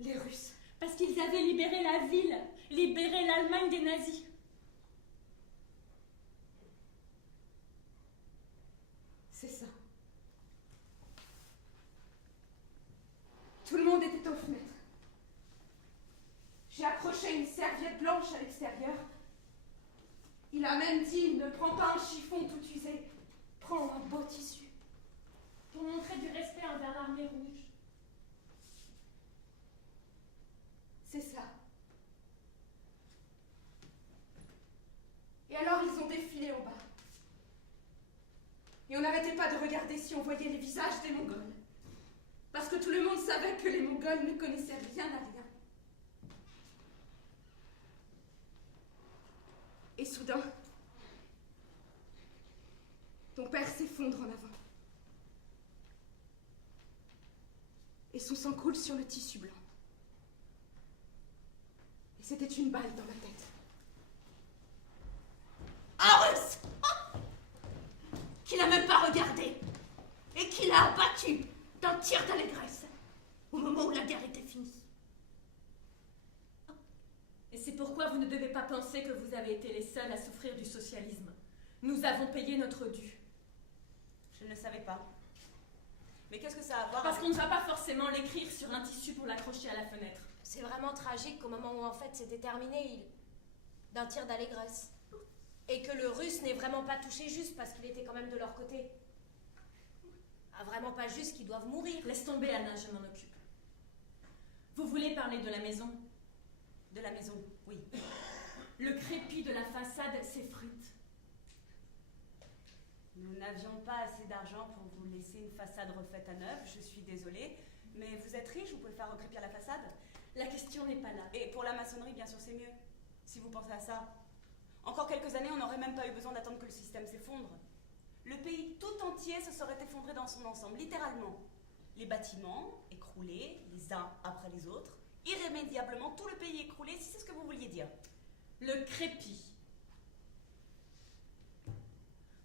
Les Russes? Parce qu'ils avaient libéré la ville, libéré l'Allemagne des nazis. C'est ça. Tout le monde était aux fenêtres. J'ai accroché une serviette blanche à l'extérieur. Il a même dit, ne prends pas un chiffon tout usé, prends un beau tissu. Pour montrer du respect envers l'armée rouge. C'est ça. Et alors ils ont défilé en bas. Et on n'arrêtait pas de regarder si on voyait les visages des Mongols. Parce que tout le monde savait que les Mongols ne connaissaient rien à rien. Et soudain, ton père s'effondre en avant. Et son sang coule sur le tissu blanc. Et c'était une balle dans la tête. Un Russe. qu'il n'a même pas regardé, et qu'il a abattu d'un tir d'allégresse, au moment où la guerre était finie. Et c'est pourquoi vous ne devez pas penser que vous avez été les seuls à souffrir du socialisme. Nous avons payé notre dû. Je ne le savais pas. Mais qu'est-ce que ça a à voir Parce avec... qu'on ne va pas forcément l'écrire sur un tissu pour l'accrocher à la fenêtre. C'est vraiment tragique qu'au moment où en fait c'était terminé, d'un tir d'allégresse. Et que le russe n'ait vraiment pas touché juste parce qu'il était quand même de leur côté. Ah, vraiment pas juste qu'ils doivent mourir. Laisse tomber, Anna, je m'en occupe. Vous voulez parler de la maison? De la maison, oui. Le crépi de la façade s'effrite. Nous n'avions pas assez d'argent pour vous laisser une façade refaite à neuf, je suis désolée. Mais vous êtes riche, vous pouvez faire recrépir la façade. La question n'est pas là. Et pour la maçonnerie, bien sûr, c'est mieux. Si vous pensez à ça. Encore quelques années, on n'aurait même pas eu besoin d'attendre que le système s'effondre. Le pays tout entier se serait effondré dans son ensemble, littéralement. Les bâtiments écroulés, les uns après les autres. Irrémédiablement, tout le pays écroulé, si c'est ce que vous vouliez dire. Le crépi.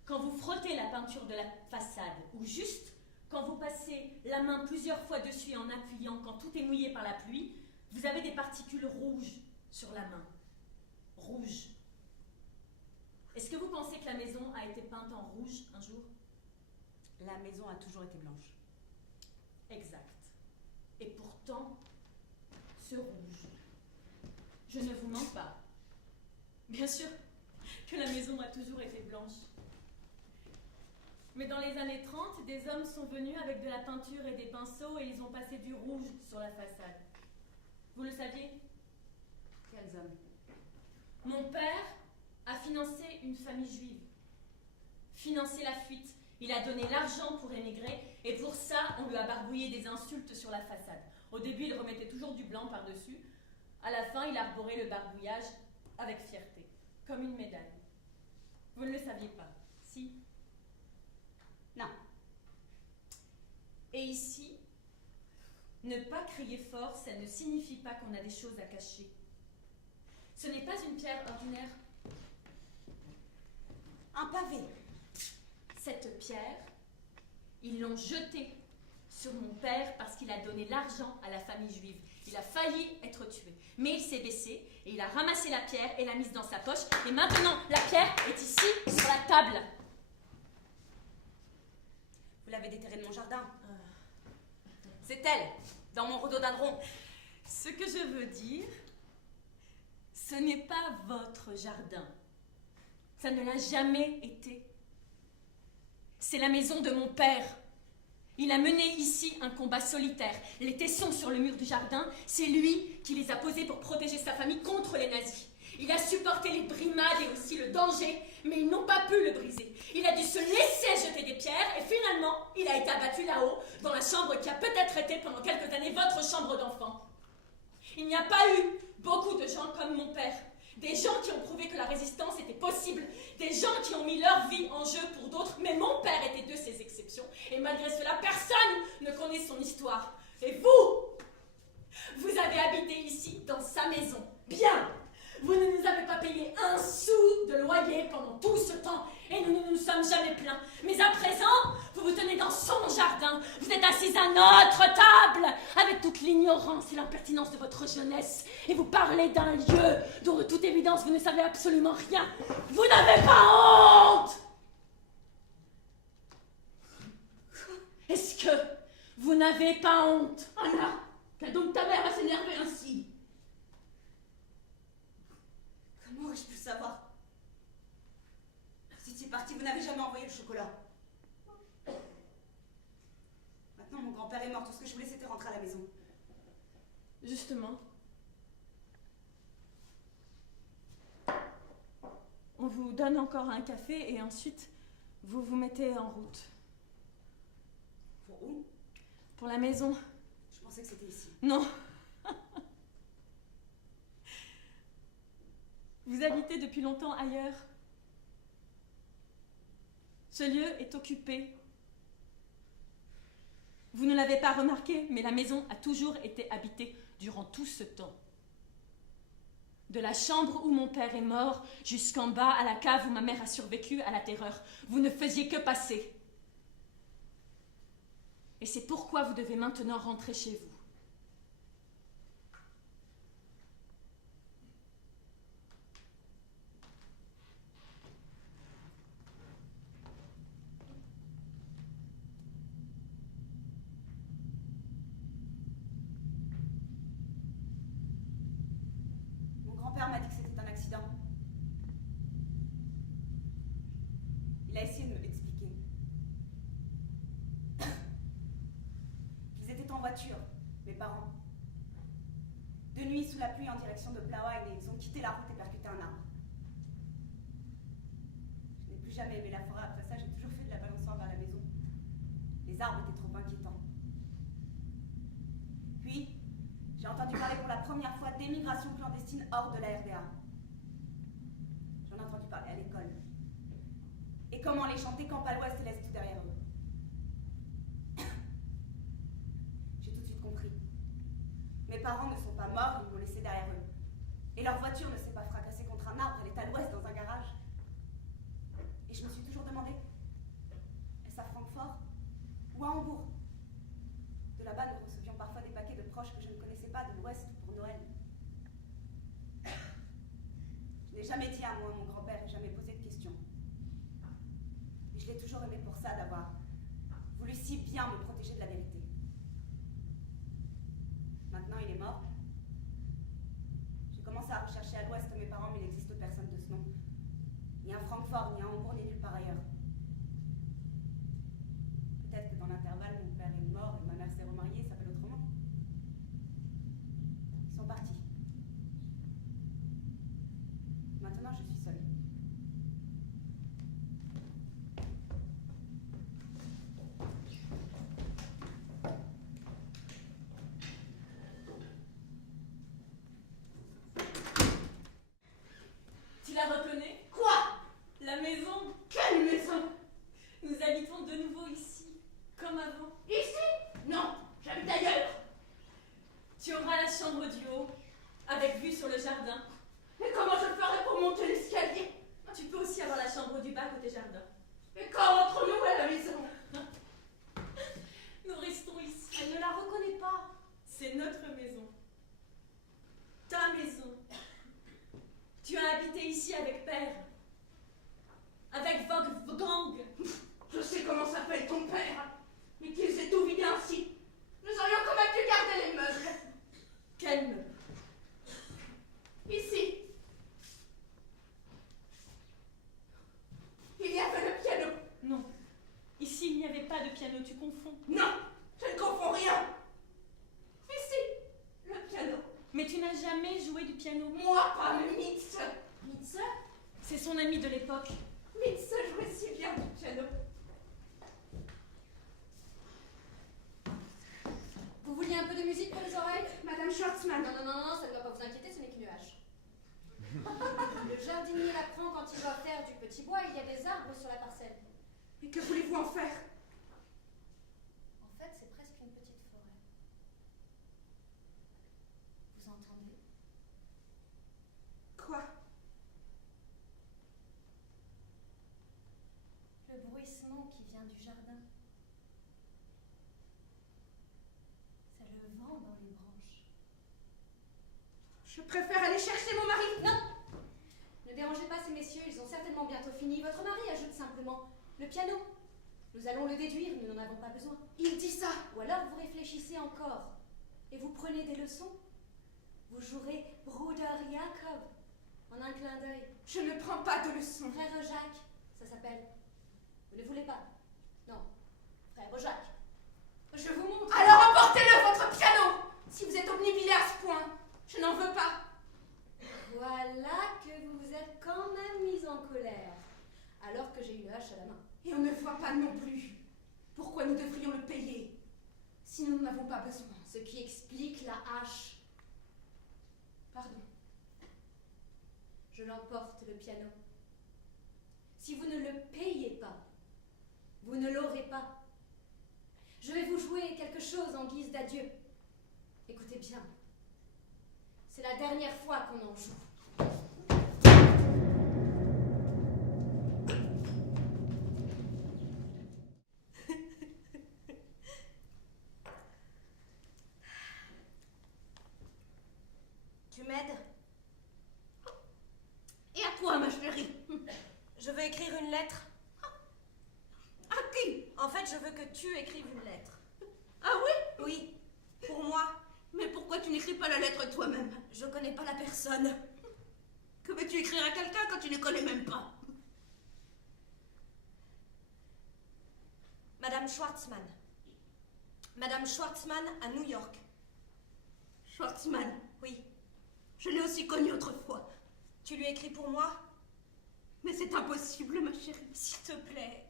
Quand vous frottez la peinture de la façade, ou juste quand vous passez la main plusieurs fois dessus en appuyant, quand tout est mouillé par la pluie, vous avez des particules rouges sur la main. Rouges. Est-ce que vous pensez que la maison a été peinte en rouge un jour? La maison a toujours été blanche. Exact. Et pourtant, ce rouge, je ne vous mens pas. Bien sûr que la maison a toujours été blanche. Mais dans les années 30, des hommes sont venus avec de la peinture et des pinceaux et ils ont passé du rouge sur la façade. Vous le saviez? Quels hommes? Mon père a financé une famille juive. Financé la fuite. Il a donné l'argent pour émigrer et pour ça, on lui a barbouillé des insultes sur la façade. Au début, il remettait toujours du blanc par-dessus. À la fin, il arborait le barbouillage avec fierté, comme une médaille. Vous ne le saviez pas, si? Non. Et ici, ne pas crier fort, ça ne signifie pas qu'on a des choses à cacher. Ce n'est pas une pierre ordinaire. Un pavé. Cette pierre, ils l'ont jetée sur mon père parce qu'il a donné l'argent à la famille juive. Il a failli être tué. Mais il s'est baissé et il a ramassé la pierre et l'a mise dans sa poche. Et maintenant, la pierre est ici, sur la table. Vous l'avez déterrée de mon jardin. C'est elle, dans mon rhododendron. Ce que je veux dire, ce n'est pas votre jardin. Ça ne l'a jamais été. C'est la maison de mon père. Il a mené ici un combat solitaire. Les tessons sur le mur du jardin, c'est lui qui les a posés pour protéger sa famille contre les nazis. Il a supporté les brimades et aussi le danger, mais ils n'ont pas pu le briser. Il a dû se laisser jeter des pierres et finalement, il a été abattu là-haut, dans la chambre qui a peut-être été pendant quelques années votre chambre d'enfant. Il n'y a pas eu beaucoup de gens comme mon père. Des gens qui ont prouvé que la résistance était possible. Des gens qui ont mis leur vie en jeu pour d'autres. Mais mon père était de ces exceptions. Et malgré cela, personne ne connaît son histoire. Et vous avez habité ici, dans sa maison. Bien. Vous ne nous avez pas payé un sou de loyer pendant tout ce temps. Et nous ne nous sommes jamais plaints. Mais à présent, vous vous tenez dans son jardin. Vous êtes assis à notre table, avec toute l'ignorance et l'impertinence de votre jeunesse. Et vous parlez d'un lieu dont, de toute évidence, vous ne savez absolument rien. Vous n'avez pas honte! Est-ce que vous n'avez pas honte? Anna, qu'a donc ta mère à s'énerver ainsi? Comment aurais-je pu le savoir? Vous étiez parti, vous n'avez jamais envoyé le chocolat. Maintenant, mon grand-père est mort. Tout ce que je voulais, c'était rentrer à la maison. Justement. On vous donne encore un café et ensuite, vous vous mettez en route. Pour où? Pour la maison. Je pensais que c'était ici. Non. Vous habitez depuis longtemps ailleurs. Ce lieu est occupé. Vous ne l'avez pas remarqué, mais la maison a toujours été habitée durant tout ce temps. De la chambre où mon père est mort jusqu'en bas à la cave où ma mère a survécu à la terreur. Vous ne faisiez que passer. Et c'est pourquoi vous devez maintenant rentrer chez vous. Mon grand-père m'a dit que c'était un accident. Il a essayé de me l'expliquer. Ils étaient en voiture, mes parents. De nuit, sous la pluie, en direction de Plawa, et ils ont quitté la route et percuté un arbre. Je n'ai plus jamais aimé la forêt après ça, j'ai toujours fait de la balançoire vers la maison. Les arbres étaient trop inquiétants. Puis, j'ai entendu parler pour la première fois d'émigration clandestine hors de la RDA. J'en ai entendu parler à l'école. Et comment les chanter camp à l'ouest et l'est tout derrière eux. J'ai tout de suite compris. Mes parents ne sont pas morts, ils m'ont laissé derrière eux. Et leur voiture ne s'est pas fracassée contre un arbre, elle est à l'ouest dans un garage. Et je me suis toujours demandé, est-ce à Francfort ou à Hambourg? De là-bas, nous recevions parfois des paquets de proches que je ne connaissais pas de l'ouest pour Noël. Je n'ai jamais dit un mot à mon grand-père et jamais posé de questions. Et je l'ai toujours aimé pour ça, d'avoir voulu si bien me protéger de la vérité. Maintenant, il est mort. J'ai commencé à rechercher à l'ouest mes parents, mais il n'existe personne de ce nom. Ni à Francfort, ni à Hambourg, ni nulle part ailleurs. Peut-être que dans l'intervalle, mon père est mort et ma mère s'est remariée, s'appelle autrement. Ils sont partis. Maintenant, je suis seule. Tu la reconnais? Quoi? La maison. Quelle maison? Nous habitons de nouveau ici, comme avant. Ici? Non, j'habite ailleurs. Tu auras la chambre du haut, avec vue sur le jardin. Mais comment je ferai pour monter l'escalier? Tu peux aussi avoir la chambre du bas côté jardin. Mais quand rentrons-nous à la maison? Nous restons ici. Elle ne la reconnaît pas. C'est notre maison. Ta maison. Tu as habité ici avec père. Avec Wolfgang. Je sais comment s'appelle ton père, mais qu'ils aient tout vidé ainsi. Nous aurions quand même pu garder les meubles. Quel meuble? Ici. Il y avait le piano. Non. Ici, il n'y avait pas de piano, tu confonds. Non, je ne confonds rien. Ici, le piano. Mais tu n'as jamais joué du piano. Moi, pas Mitz. Mitze? C'est son ami de l'époque. Mitz jouait si bien du piano. Vous vouliez un peu de musique pour les oreilles? Madame Schwartzmann. Non, non, non, non, ça ne doit pas vous inquiéter, ce n'est qu'une hache. Le jardinier l'apprend quand il doit faire du petit bois, il y a des arbres sur la parcelle. Et que voulez-vous en faire? En fait, c'est presque une petite forêt. Vous entendez? Quoi? Le bruissement qui vient du jardin. C'est le vent dans les branches. Je préfère aller chercher mon mari. Non! Ne dérangez pas ces messieurs, ils ont certainement bientôt fini. Votre mari ajoute simplement le piano. Nous allons le déduire, nous n'en avons pas besoin. Il dit ça. Ou alors vous réfléchissez encore et vous prenez des leçons. Vous jouerez Bruder Jakob en un clin d'œil. Je ne prends pas de leçons. Frère Jacques, ça s'appelle. Vous ne voulez pas? Non. Frère Jacques. Je vous montre. Alors emportez-le, votre piano. Si vous êtes obnubilé à ce point, je n'en veux pas. Voilà que vous vous êtes quand même mise en colère, alors que j'ai une hache à la main. Et on ne voit pas non plus. Pourquoi nous devrions le payer si nous n'en avons pas besoin? Ce qui explique la hache. Pardon. Je l'emporte, le piano. Si vous ne le payez pas, vous ne l'aurez pas. Je vais vous jouer quelque chose en guise d'adieu. Écoutez bien. C'est la dernière fois qu'on en joue. je veux que tu écrives une lettre. Ah oui? Oui, pour moi. Mais pourquoi tu n'écris pas la lettre toi-même? Je connais pas la personne. Que veux-tu écrire à quelqu'un quand tu ne connais même pas? Madame Schwartzmann. Madame Schwartzmann à New York. Schwartzmann? Oui. Je l'ai aussi connue autrefois. Tu lui écris pour moi? Mais c'est impossible, ma chérie. S'il te plaît.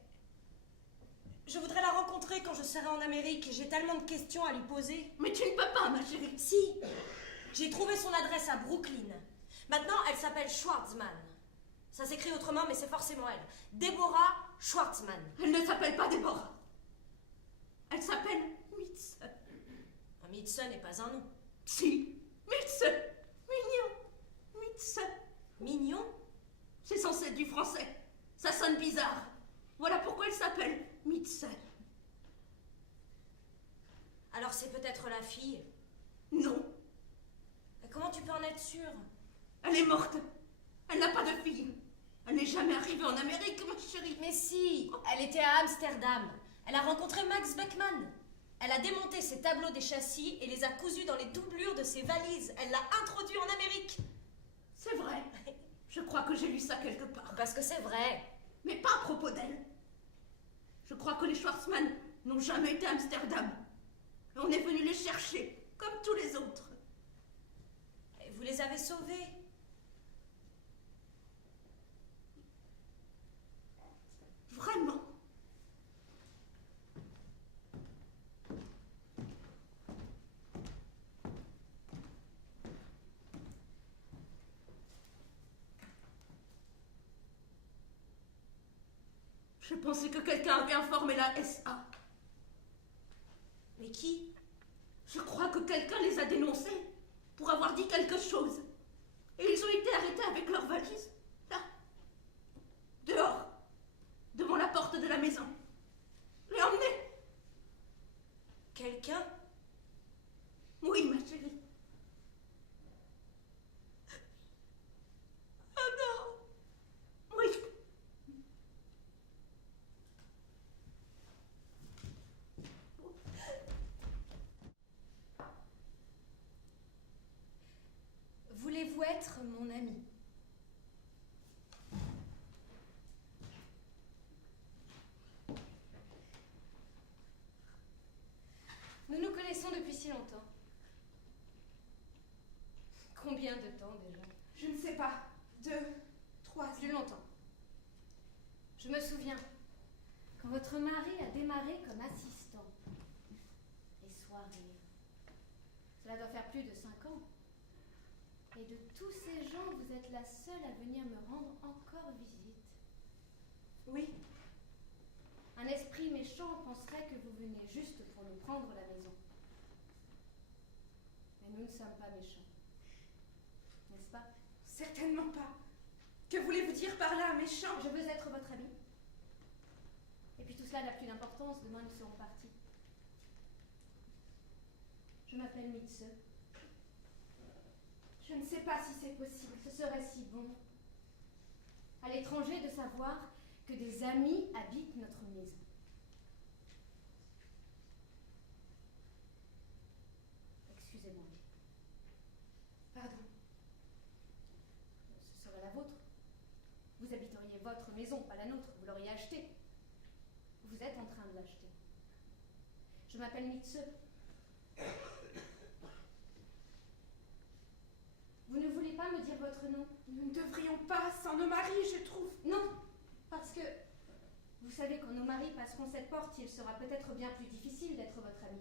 Je voudrais la rencontrer quand je serai en Amérique. J'ai tellement de questions à lui poser. Mais tu ne peux pas, ma chérie. Si. J'ai trouvé son adresse à Brooklyn. Maintenant, elle s'appelle Schwartzmann. Ça s'écrit autrement, mais c'est forcément elle. Deborah Schwartzmann. Elle ne s'appelle pas Déborah. Elle s'appelle Mitz. Mitz n'est pas un nom. Si, Mitz. Mignon. Mitz. Mignon? C'est censé être du français. Ça sonne bizarre. Voilà pourquoi elle s'appelle Mitz. Alors c'est peut-être la fille. Non, Mais comment tu peux en être sûre? elle est morte. Elle n'a pas de fille. Elle n'est jamais arrivée en Amérique, ma chérie. Mais si, elle était à Amsterdam. Elle a rencontré Max Beckmann. Elle a démonté ses tableaux des châssis et les a cousus dans les doublures de ses valises. Elle l'a introduit en Amérique. C'est vrai. Je crois que j'ai lu ça quelque part. Parce que c'est vrai. Mais pas à propos d'elle. Je crois que les Schwartzmann n'ont jamais été à Amsterdam. Et on est venu les chercher, comme tous les autres. Et vous les avez sauvés. Vraiment. Je pensais que quelqu'un avait informé la SA. Mais qui? Je crois que quelqu'un les a dénoncés pour avoir dit quelque chose. Et ils ont été arrêtés avec leurs valises, là, dehors, devant la porte de la maison. Les emmenés. Quelqu'un? Oui, ma chérie. Ah non. Oui. Voulez-vous être mon ami? Nous nous connaissons depuis si longtemps. Combien de temps déjà? Je ne sais pas. 2, 3, Plus longtemps. Je me souviens, quand votre mari a démarré comme assistant. Les soirées. Cela doit faire plus de 5 ans. Et de tous ces gens, vous êtes la seule à venir me rendre encore visite. Oui. Un esprit méchant penserait que vous venez juste pour nous prendre la maison. Mais nous ne sommes pas méchants. N'est-ce pas? Certainement pas. Que voulez-vous dire par là, méchant? Je veux être votre ami. Et puis tout cela n'a plus d'importance, demain nous serons partis. Je m'appelle Mitze. Je ne sais pas si c'est possible. Ce serait si bon, à l'étranger, de savoir que des amis habitent notre maison. Excusez-moi. Pardon. Ce serait la vôtre. Vous habiteriez votre maison, pas la nôtre. Vous l'auriez achetée. Vous êtes en train de l'acheter. Je m'appelle Mitze. Vous ne voulez pas me dire votre nom? Nous ne devrions pas, sans nos maris, je trouve. Non, parce que vous savez, quand nos maris passeront cette porte, il sera peut-être bien plus difficile d'être votre ami.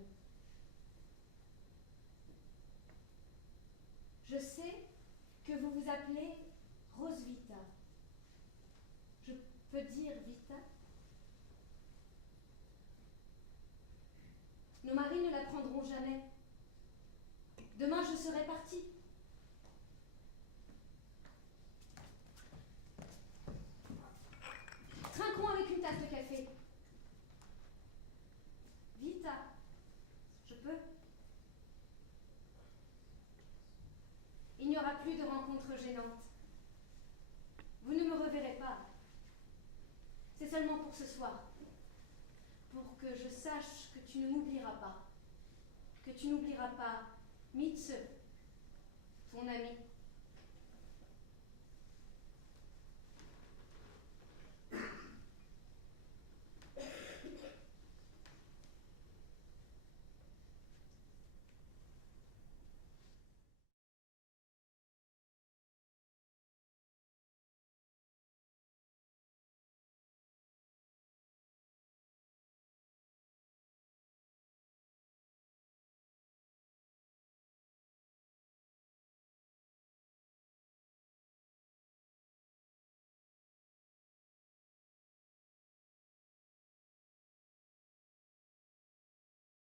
Je sais que vous vous appelez Roswitha. Je peux dire Vita? Nos maris ne l'apprendront jamais. Demain, je serai partie. Trinquons avec une tasse de café. Vita, je peux. Il n'y aura plus de rencontres gênantes. Vous ne me reverrez pas. C'est seulement pour ce soir. pour que je sache que tu ne m'oublieras pas. Que tu n'oublieras pas Mitze, ton ami.